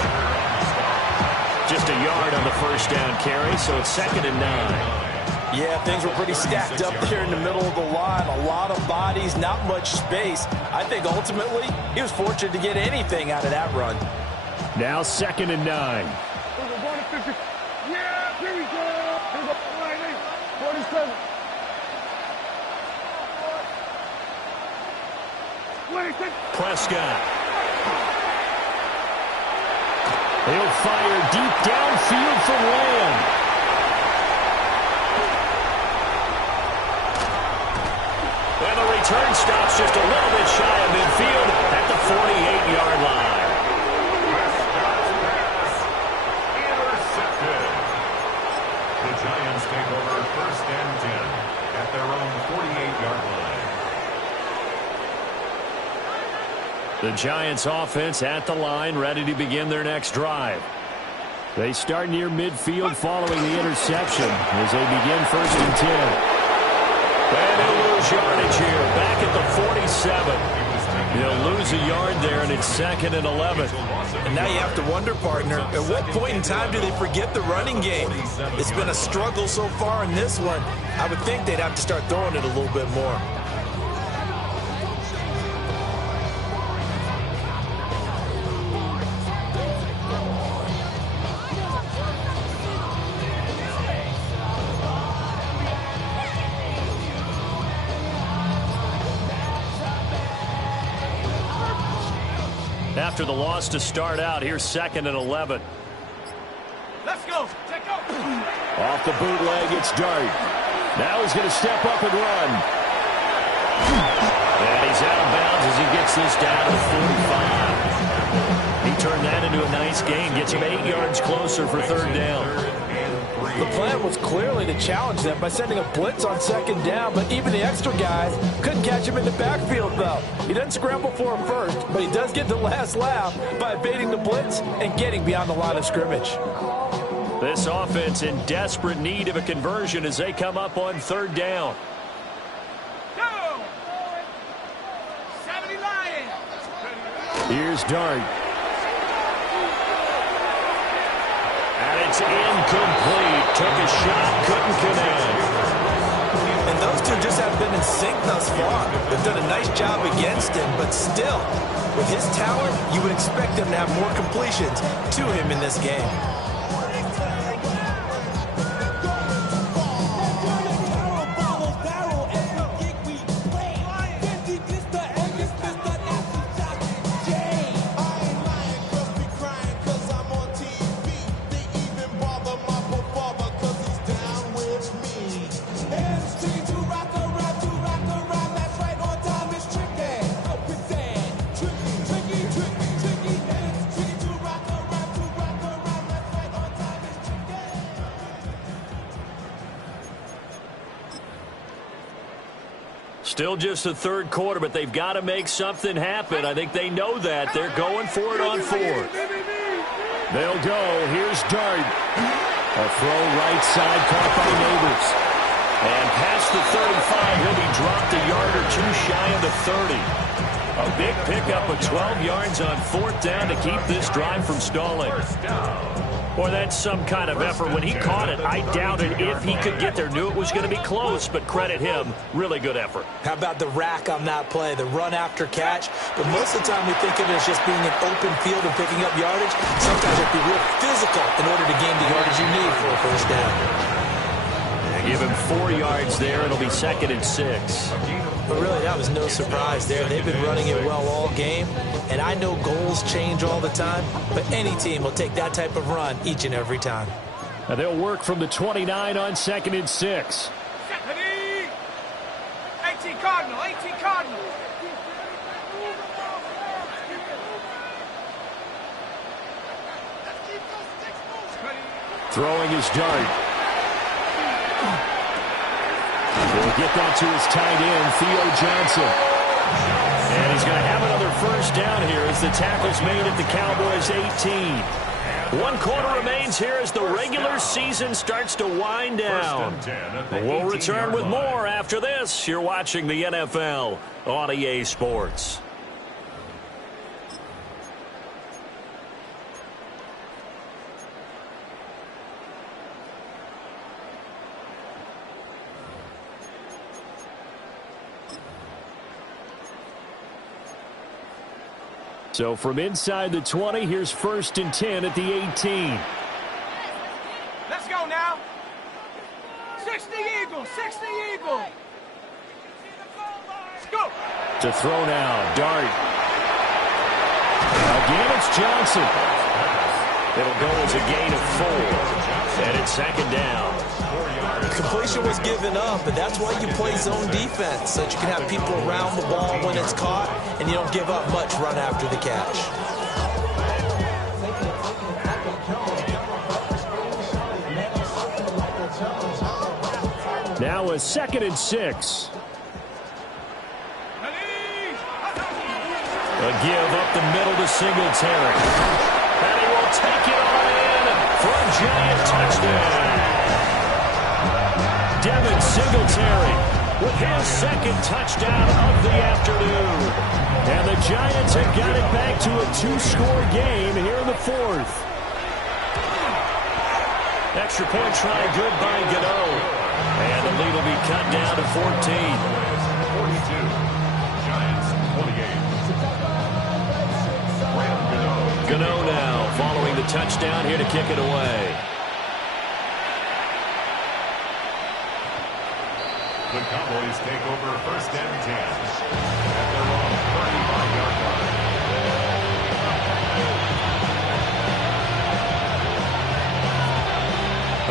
Just a yard on the first down carry, so it's 2nd and 9. Yeah, things were pretty stacked up there in the middle of the line. A lot of bodies, not much space. I think ultimately he was fortunate to get anything out of that run. Now 2nd and 9. Yeah, here we go. 47. 26. Prescott. He'll fire deep downfield from Lamb. And the return stops just a little bit shy of midfield at the 48-yard line. Intercepted. The Giants take over 1st and 10 at their own 48-yard line. The Giants offense at the line, ready to begin their next drive. They start near midfield following the interception as they begin 1st and 10. And he'll lose yardage here, back at the 47. He'll lose a yard there, and it's 2nd and 11. And now you have to wonder, partner, at what point in time do they forget the running game? It's been a struggle so far in this one. I would think they'd have to start throwing it a little bit more. After the loss to start out, here's 2nd and 11. Let's go. Check out. Off the bootleg, it's Dart. Now he's going to step up and run. And he's out of bounds as he gets this down to 45. He turn that into a nice gain. Gets him 8 yards closer for third down. The plan was clearly to challenge them by sending a blitz on second down, but even the extra guys couldn't catch him in the backfield, though. He doesn't scramble for him first, but he does get the last laugh by evading the blitz and getting beyond the line of scrimmage. This offense in desperate need of a conversion as they come up on third down. Go! 70 Lions! Here's Dart. And it's incomplete. Took a shot, couldn't connect. And those two just have been in sync thus far. They've done a nice job against him, but still, with his talent, you would expect him to have more completions to him in this game. Still just the third quarter, but they've got to make something happen. I think they know that. They're going for it on fourth. They'll go. Here's Dart. A throw right side caught by Neighbors. And past the 35, he'll be dropped a yard or two shy of the 30. A big pickup of 12 yards on fourth down to keep this drive from stalling. Boy, that's some kind of effort. When he caught it, I doubted if he could get there. Knew it was going to be close, but credit him. Really good effort. How about the rack on that play, the run after catch? But most of the time we think of it as just being an open field and picking up yardage. Sometimes you have to be real physical in order to gain the yardage you need for a first down. Give him 4 yards there. It'll be 2nd and 6. But really, that was no surprise there. They've been running it well all game. And I know goals change all the time, but any team will take that type of run each and every time. Now they'll work from the 29 on 2nd and 6. 18 Cardinal, 18 Cardinal. Throwing his Dart. He'll get that to his tight end, Theo Johnson. And he's going to have another first down here as the tackle's made at the Cowboys' 18. 1 quarter remains here as the regular season starts to wind down. We'll return with more after this. You're watching the NFL on EA Sports. So from inside the 20, here's 1st and 10 at the 18. Let's go now. 60 Eagles, 60 Eagles. Let's go. To throw now, Dart. Again, it's Johnson. It'll go as a gain of 4. And it's 2nd down. Completion was given up, and that's why you play zone defense, so that you can have people around the ball when it's caught, and you don't give up much run after the catch. Now a 2nd and 6. A give up the middle to Singletary. And he will take it on in for a giant touchdown. Devin Singletary with his 2nd touchdown of the afternoon. And the Giants have got it back to a 2-score game here in the 4th. Extra point try good by Gano. And the lead will be cut down to 14. 42. Giants 28. Gano now following the touchdown here to kick it away. The Cowboys take over 1st and 10 at their own 35-yard line.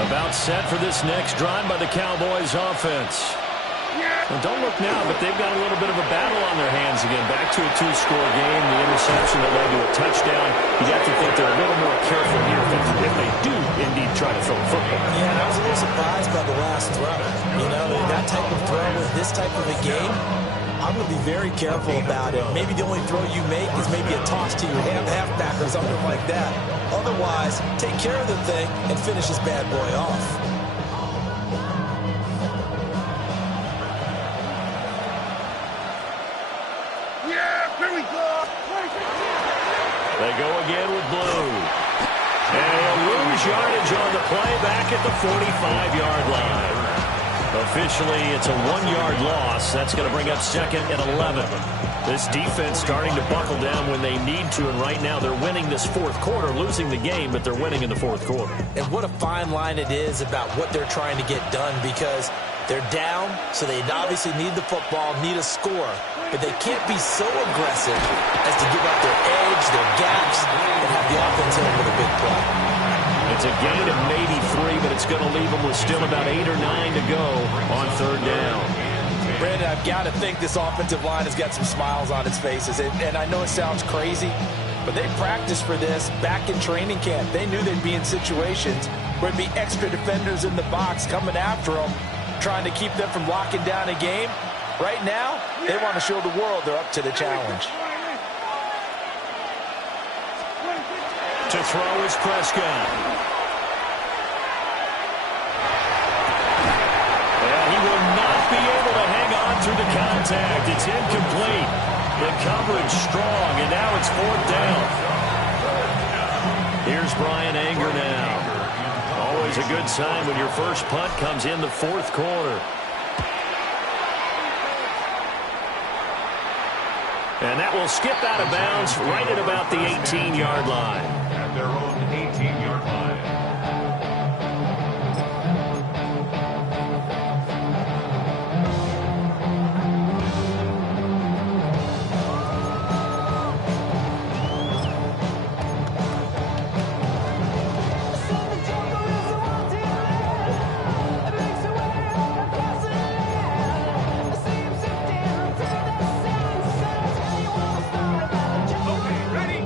About set for this next drive by the Cowboys offense. Well, don't look now, but they've got a little bit of a battle on their hands again. Back to a 2-score game. The interception that led to a touchdown. You got the that they're a little more careful here if they do indeed try to throw a football. Yeah, and I was a little surprised by the last throw. You know, that type of throw with this type of a game, I'm going to be very careful about it. Maybe the only throw you make is maybe a toss to your halfback or something like that. Otherwise, take care of the thing and finish this bad boy off. They go again with Blue. And he'll lose yardage on the play back at the 45-yard line. Officially, it's a 1-yard loss. That's going to bring up 2nd and 11. This defense starting to buckle down when they need to, and right now they're winning this fourth quarter, losing the game, but they're winning in the fourth quarter. And what a fine line it is about what they're trying to get done, because they're down, so they obviously need the football, need a score, but they can't be so aggressive as to give up their edge, their gaps, and have the offense in with a big play. It's a gain of maybe 3, but it's going to leave them with still about 8 or 9 to go on 3rd down. Brandon, I've got to think this offensive line has got some smiles on its faces. And I know it sounds crazy, but they practiced for this back in training camp. They knew they'd be in situations where there'd be extra defenders in the box coming after them, trying to keep them from locking down a game. Right now, they want to show the world they're up to the challenge. To throw is Prescott. And he will not be able to hang on through the contact. It's incomplete. The coverage strong, and now it's 4th down. Here's Brian Anger now. Always a good sign when your first punt comes in the 4th quarter. And that will skip out of bounds right at about the 18-yard line. At their own 18-yard line.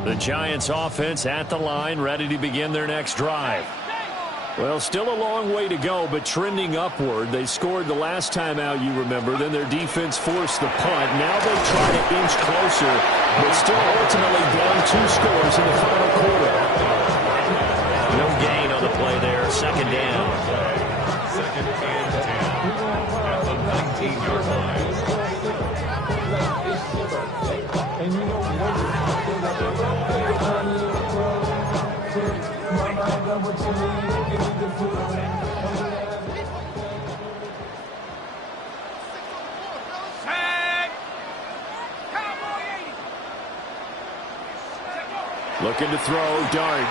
The Giants offense at the line, ready to begin their next drive. Well, still a long way to go, but trending upward. They scored the last time out, you remember. Then their defense forced the punt. Now they try to inch closer, but still ultimately down 2 scores in the final quarter. No gain on the play there. 2nd down. 2nd and 10. At the 19-yard line. Looking to throw, Dart.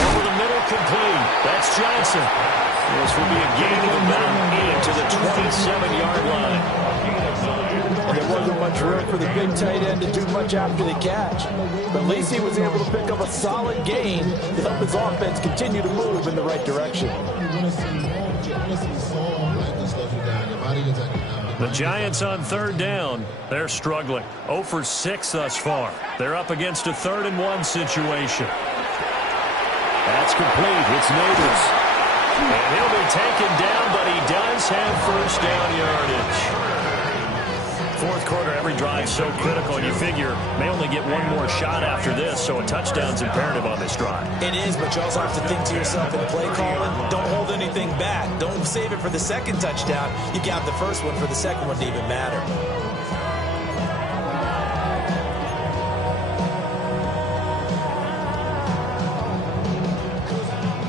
Over the middle, complete. That's Johnson. This will be a gain of about 8 to the 27-yard line. And there wasn't much room for the big tight end to do much after the catch. But at least he was able to pick up a solid gain to help his offense continue to move in the right direction. The Giants on 3rd down. They're struggling. 0 for 6 thus far. They're up against a 3rd and 1 situation. That's complete. It's Neighbors. And he'll be taken down, but he does have 1st down yardage. 4th quarter, every drive so critical. You figure may only get one more shot after this, so a touchdown's imperative on this drive. It is, but you also have to think to yourself in play calling, don't hold anything back. Don't save it for the 2nd touchdown. You got the 1st one for the 2nd one to even matter.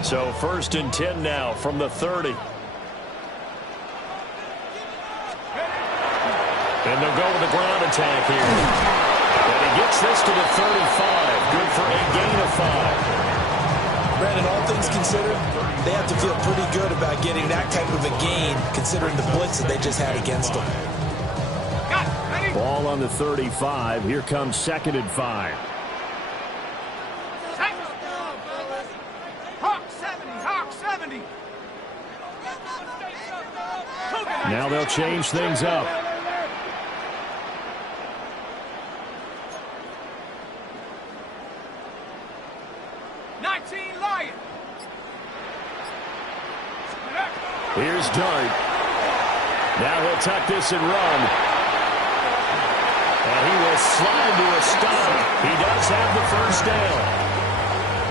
So 1st and 10 now from the 30. And they'll go with the ground attack here. And he gets this to the 35. Good for a gain of 5. Brandon, all things considered, they have to feel pretty good about getting that type of a gain, considering the blitz that they just had against them. Ball on the 35. Here comes 2nd and 5. Hawk 70. Now they'll change things up. 19 Lion. Here's Dart. Now he'll tuck this and run. And he will slide to a stop. He does have the first down.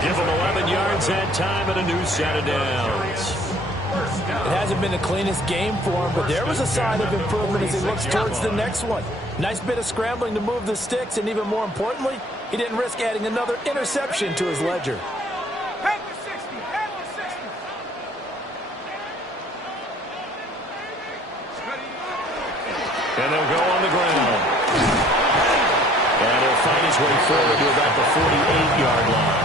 Give him 11 yards that time and a new set of downs. It hasn't been the cleanest game for him, but there was a sign of improvement as he looks towards the next one. Nice bit of scrambling to move the sticks, and even more importantly, he didn't risk adding another interception to his ledger. Panther 60, Panther 60. And they'll go on the ground. And he'll find his way forward to about the 48-yard line.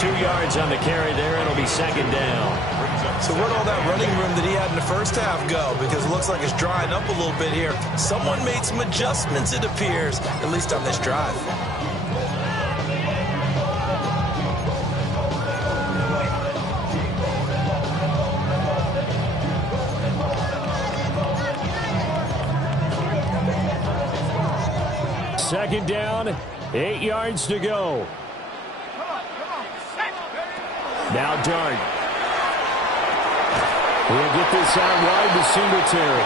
2 yards on the carry there, and it'll be second down. So where'd all that running room that he had in the first half go? Because it looks like it's drying up a little bit here. Someone made some adjustments, it appears, at least on this drive. Second down, 8 yards to go. Now Dart. We'll get this out wide to Singletary.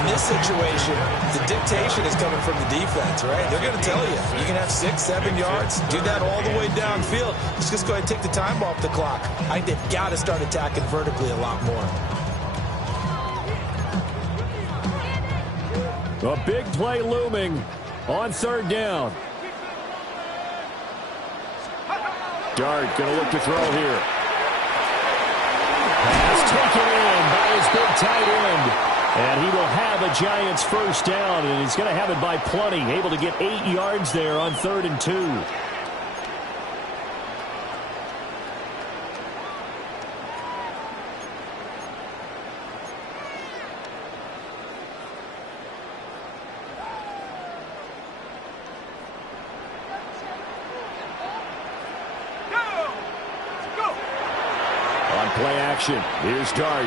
In this situation, the dictation is coming from the defense, right? They're going to tell you, you can have 6, 7 yards, do that all the way downfield. Let's just go ahead and take the time off the clock. I think they've got to start attacking vertically a lot more. A big play looming on third down. Dart going to look to throw here. Pass taken in by his big tight end. And he will have a Giants first down, and he's going to have it by plenty. Able to get 8 yards there on 3rd and 2. Play action. Here's Dart.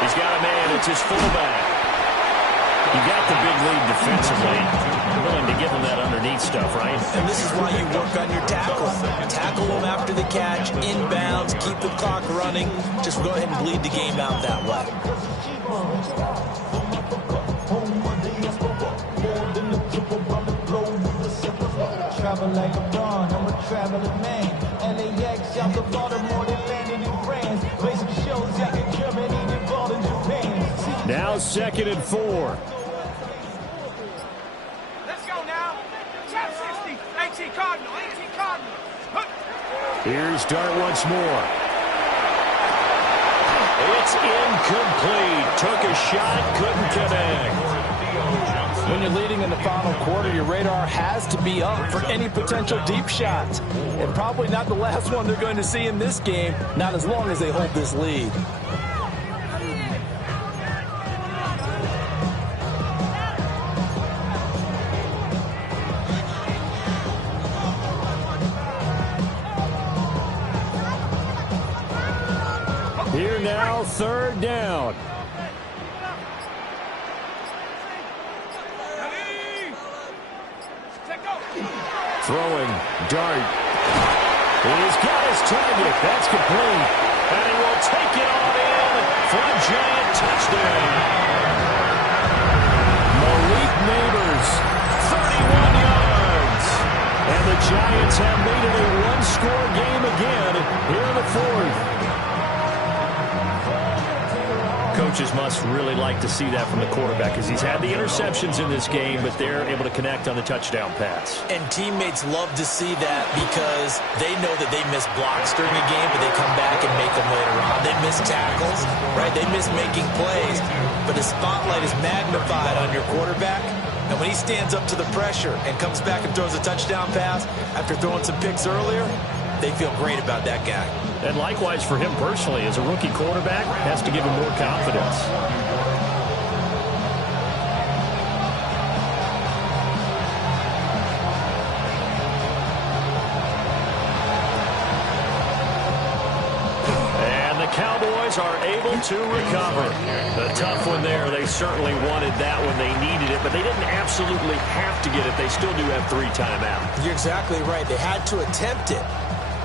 He's got a man. It's his fullback. You got the big lead defensively. You're willing to give him that underneath stuff, right? And this is why you work on your tackling. Tackle him after the catch, inbounds, keep the clock running. Just go ahead and bleed the game out that way. Travel like a dawn, I'm a traveling man. LAX, out the Baltimore, they landed in France. Play some shows out in Germany, they ball in Japan. Now 2nd and 4. Let's go now. Top 60. 18 Cardinal, 18 Cardinal. Here's Dart once more. It's incomplete. Took a shot, couldn't connect. When you're leading in the final quarter, your radar has to be up for any potential deep shots. And probably not the last one they're going to see in this game, not as long as they hold this lead. Here now, 3rd down. Throwing, Dart. He's got his target. That's complete. And he will take it on in for a Giant touchdown. Malik Neighbors, 31 yards. And the Giants have made it a one-score game again here in the 4th. Coaches must really like to see that from the quarterback because he's had the interceptions in this game, but they're able to connect on the touchdown pass. And teammates love to see that because they know that they miss blocks during a game, but they come back and make them later on. They miss tackles, right? They miss making plays, but the spotlight is magnified on your quarterback. And when he stands up to the pressure and comes back and throws a touchdown pass after throwing some picks earlier, they feel great about that guy. And likewise for him personally, as a rookie quarterback, has to give him more confidence. And the Cowboys are able to recover. A tough one there. They certainly wanted that when they needed it, but they didn't absolutely have to get it. They still do have 3 timeouts. You're exactly right. They had to attempt it.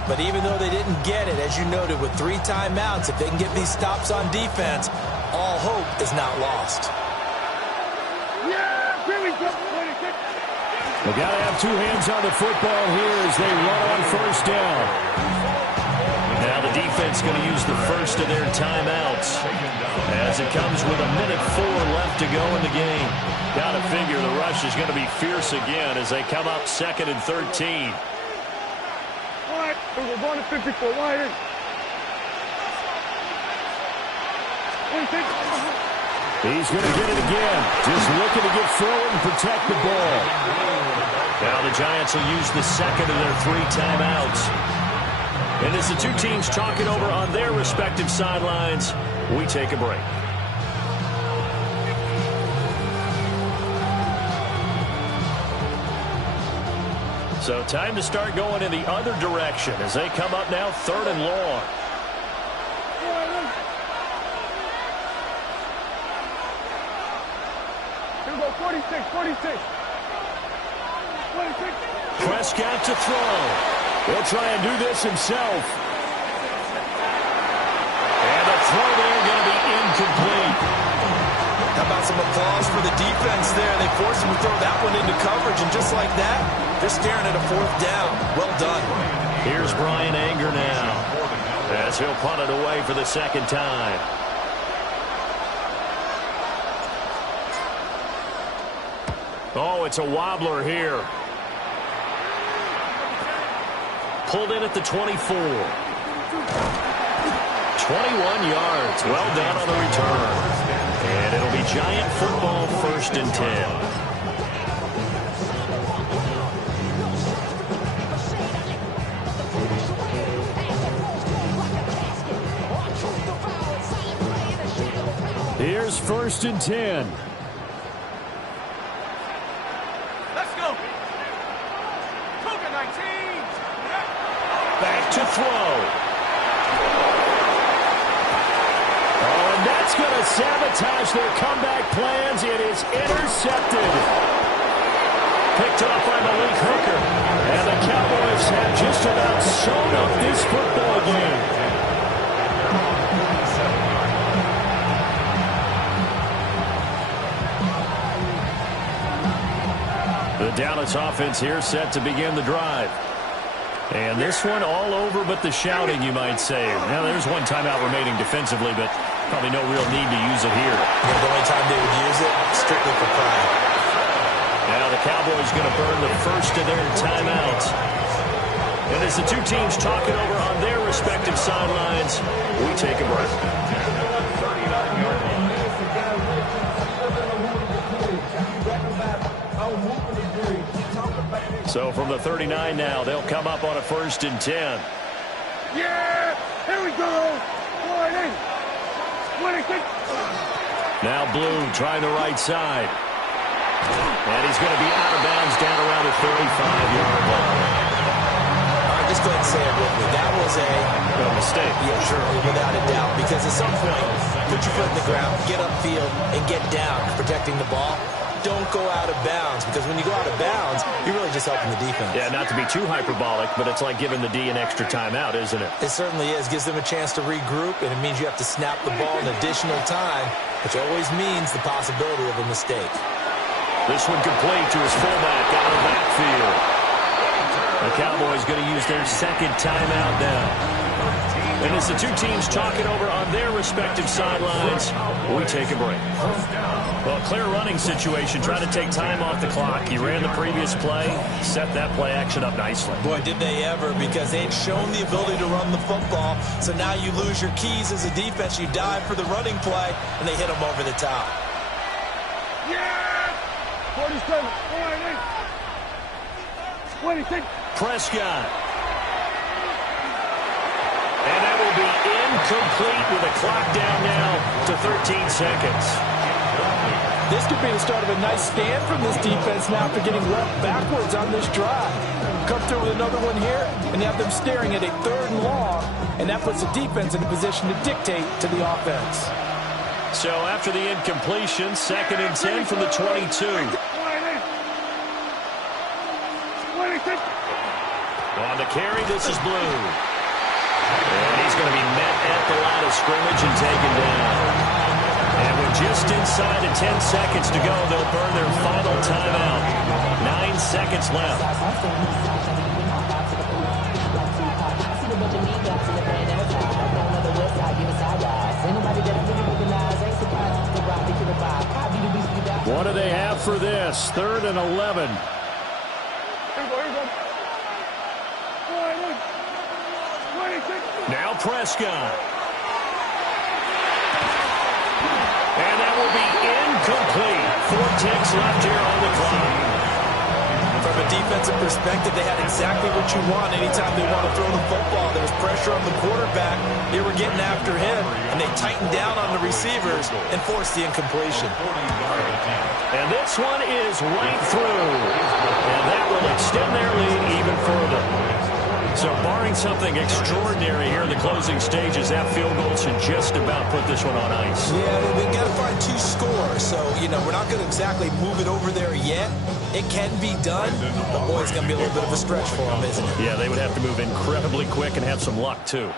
But even though they didn't get it, as you noted, with 3 timeouts, if they can get these stops on defense, all hope is not lost. They got to have 2 hands on the football here as they run on first down. Now the defense going to use the first of their timeouts as it comes with 1:04 left to go in the game. Got to figure the rush is going to be fierce again as they come up 2nd and 13. All right, we're going to 54. Wide in. He's going to get it again. Just looking to get forward and protect the ball. Now the Giants will use the second of their 3 timeouts. And as the 2 teams talk it over on their respective sidelines, we take a break. So time to start going in the other direction as they come up now 3rd and long. Here we go, 46, 46. 26. Prescott to throw. He'll try and do this himself. And the throw there going to be incomplete. How about some applause for the defense there? They forced him to throw that one into coverage, and just like that, they're staring at a 4th down. Well done. Here's Brian Anger now as he'll punt it away for the 2nd time. Oh, it's a wobbler here. Pulled in at the 24. 21 yards. Well done on the return. And it'll be Giant football 1st and 10. Here's 1st and 10. Let's go. Cougar 19. Back to throw. Oh, and that's going to sabotage their comeback plans. It is intercepted. Picked up by Malik Hooker. And the Cowboys have just about sewn up this football game. The Dallas offense here set to begin the drive. And this one all over but the shouting, you might say. Now, there's 1 timeout remaining defensively, but probably no real need to use it here. Yeah, the only time they would use it, strictly for pride. Now the Cowboys going to burn the first of their timeouts. And as the 2 teams talk it over on their respective sidelines, we take a break. So from the 39 now, they'll come up on a 1st and 10. Yeah, here we go. 26. Now Blue trying the right side. And he's going to be out of bounds down around the 35-yard line. All right, just go ahead and say it with me. That was a mistake. Yeah, sure, without a doubt. Because at some point, put your foot in the ground, get upfield, and get down, protecting the ball. Don't go out of bounds, because when you go out of bounds, you're really just helping the defense. Yeah, not to be too hyperbolic, but it's like giving the D an extra timeout, isn't it? It certainly is. Gives them a chance to regroup, and it means you have to snap the ball an additional time, which always means the possibility of a mistake. This one complete to his fullback out of the backfield. The Cowboys going to use their 2nd timeout now. And as the 2 teams talk it over on their respective sidelines, we take a break. Well, clear running situation, trying to take time off the clock. You ran the previous play, set that play action up nicely. Boy, did they ever, because they'd shown the ability to run the football. So now you lose your keys as a defense. You dive for the running play, and they hit them over the top. Yeah! 47. 26. Prescott. And that will be incomplete with a clock down now to 13 seconds. This could be the start of a nice stand from this defense now after getting walked backwards on this drive. Come through with another one here, and you have them staring at a 3rd and long, and that puts the defense in a position to dictate to the offense. So after the incompletion, 2nd and 10 from the 22. On the carry, this is Blue. And he's going to be met at the line of scrimmage and taken down. And with just inside of 10 seconds to go, they'll burn their final timeout. 9 seconds left. What do they have for this? 3rd and 11. Now Prescott. And that will be incomplete. 4 ticks left here on the clock. From a defensive perspective, they had exactly what you want anytime they want to throw the football. There was pressure on the quarterback. They were getting after him, and they tightened down on the receivers and forced the incompletion. And this one is right through. And that will extend their lead even further. So barring something extraordinary here in the closing stages, that field goal should just about put this one on ice. Yeah, we've got to find 2 scores. So, we're not going to exactly move it over there yet. It can be done, but boy, it's going to be a little bit of a stretch for them, isn't it? Yeah, they would have to move incredibly quick and have some luck, too.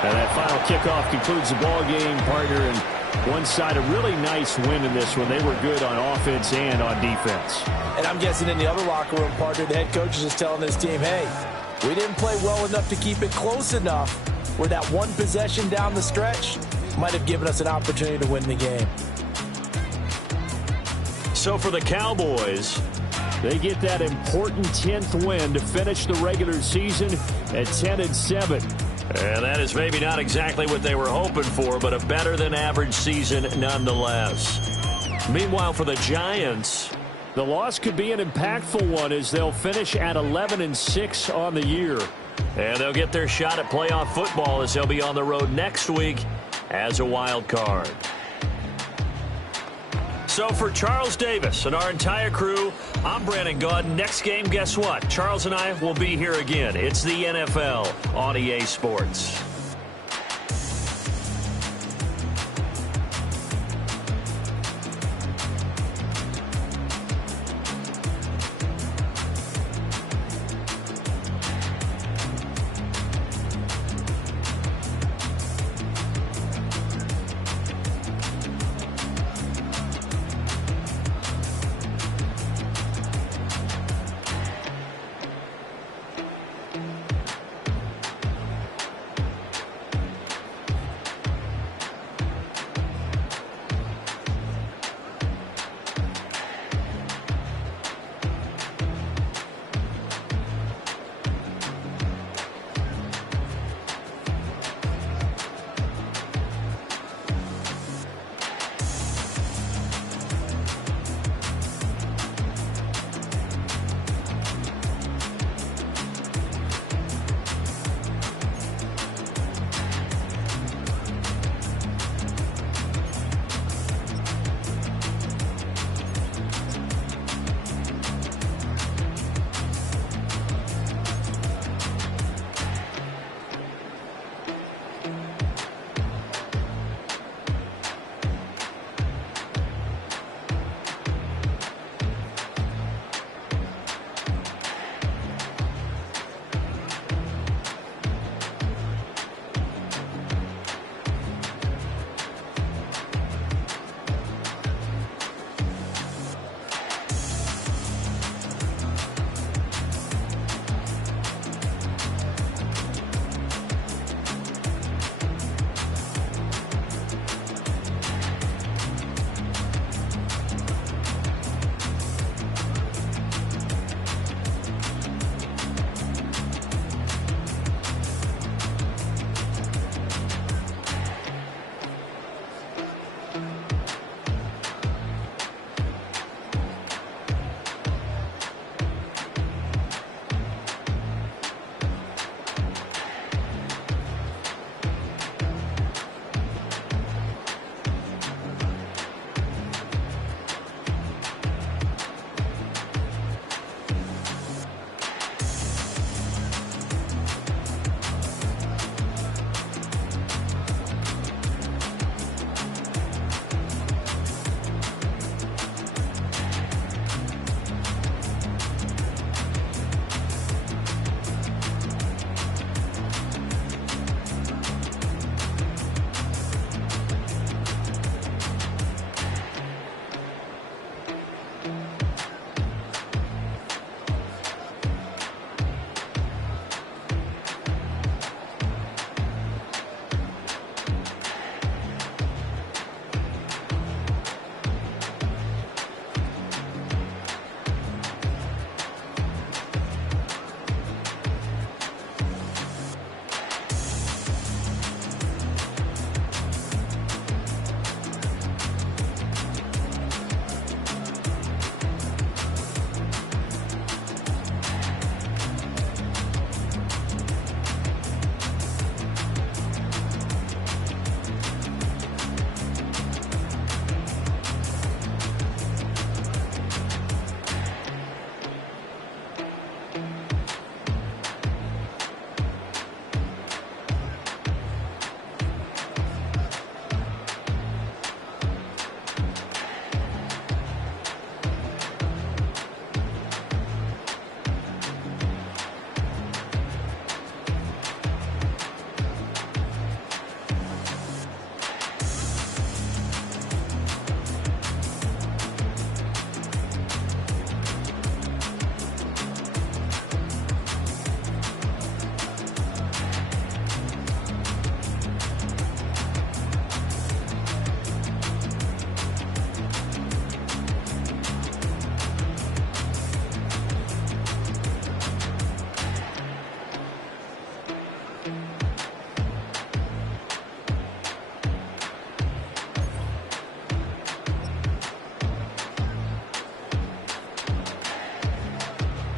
And that final kickoff concludes the ball game, partner, and one side a really nice win in this one. They were good on offense and on defense. And I'm guessing in the other locker room, partner, the head coach is just telling this team, hey, we didn't play well enough to keep it close enough where that one possession down the stretch might have given us an opportunity to win the game. So for the Cowboys, they get that important 10th win to finish the regular season at 10-7. And that is maybe not exactly what they were hoping for, but a better-than-average season nonetheless. Meanwhile, for the Giants, the loss could be an impactful one as they'll finish at 11-6 on the year. And they'll get their shot at playoff football as they'll be on the road next week as a wild card. So for Charles Davis and our entire crew, I'm Brandon Gaudin. Next game, guess what? Charles and I will be here again. It's the NFL on EA Sports.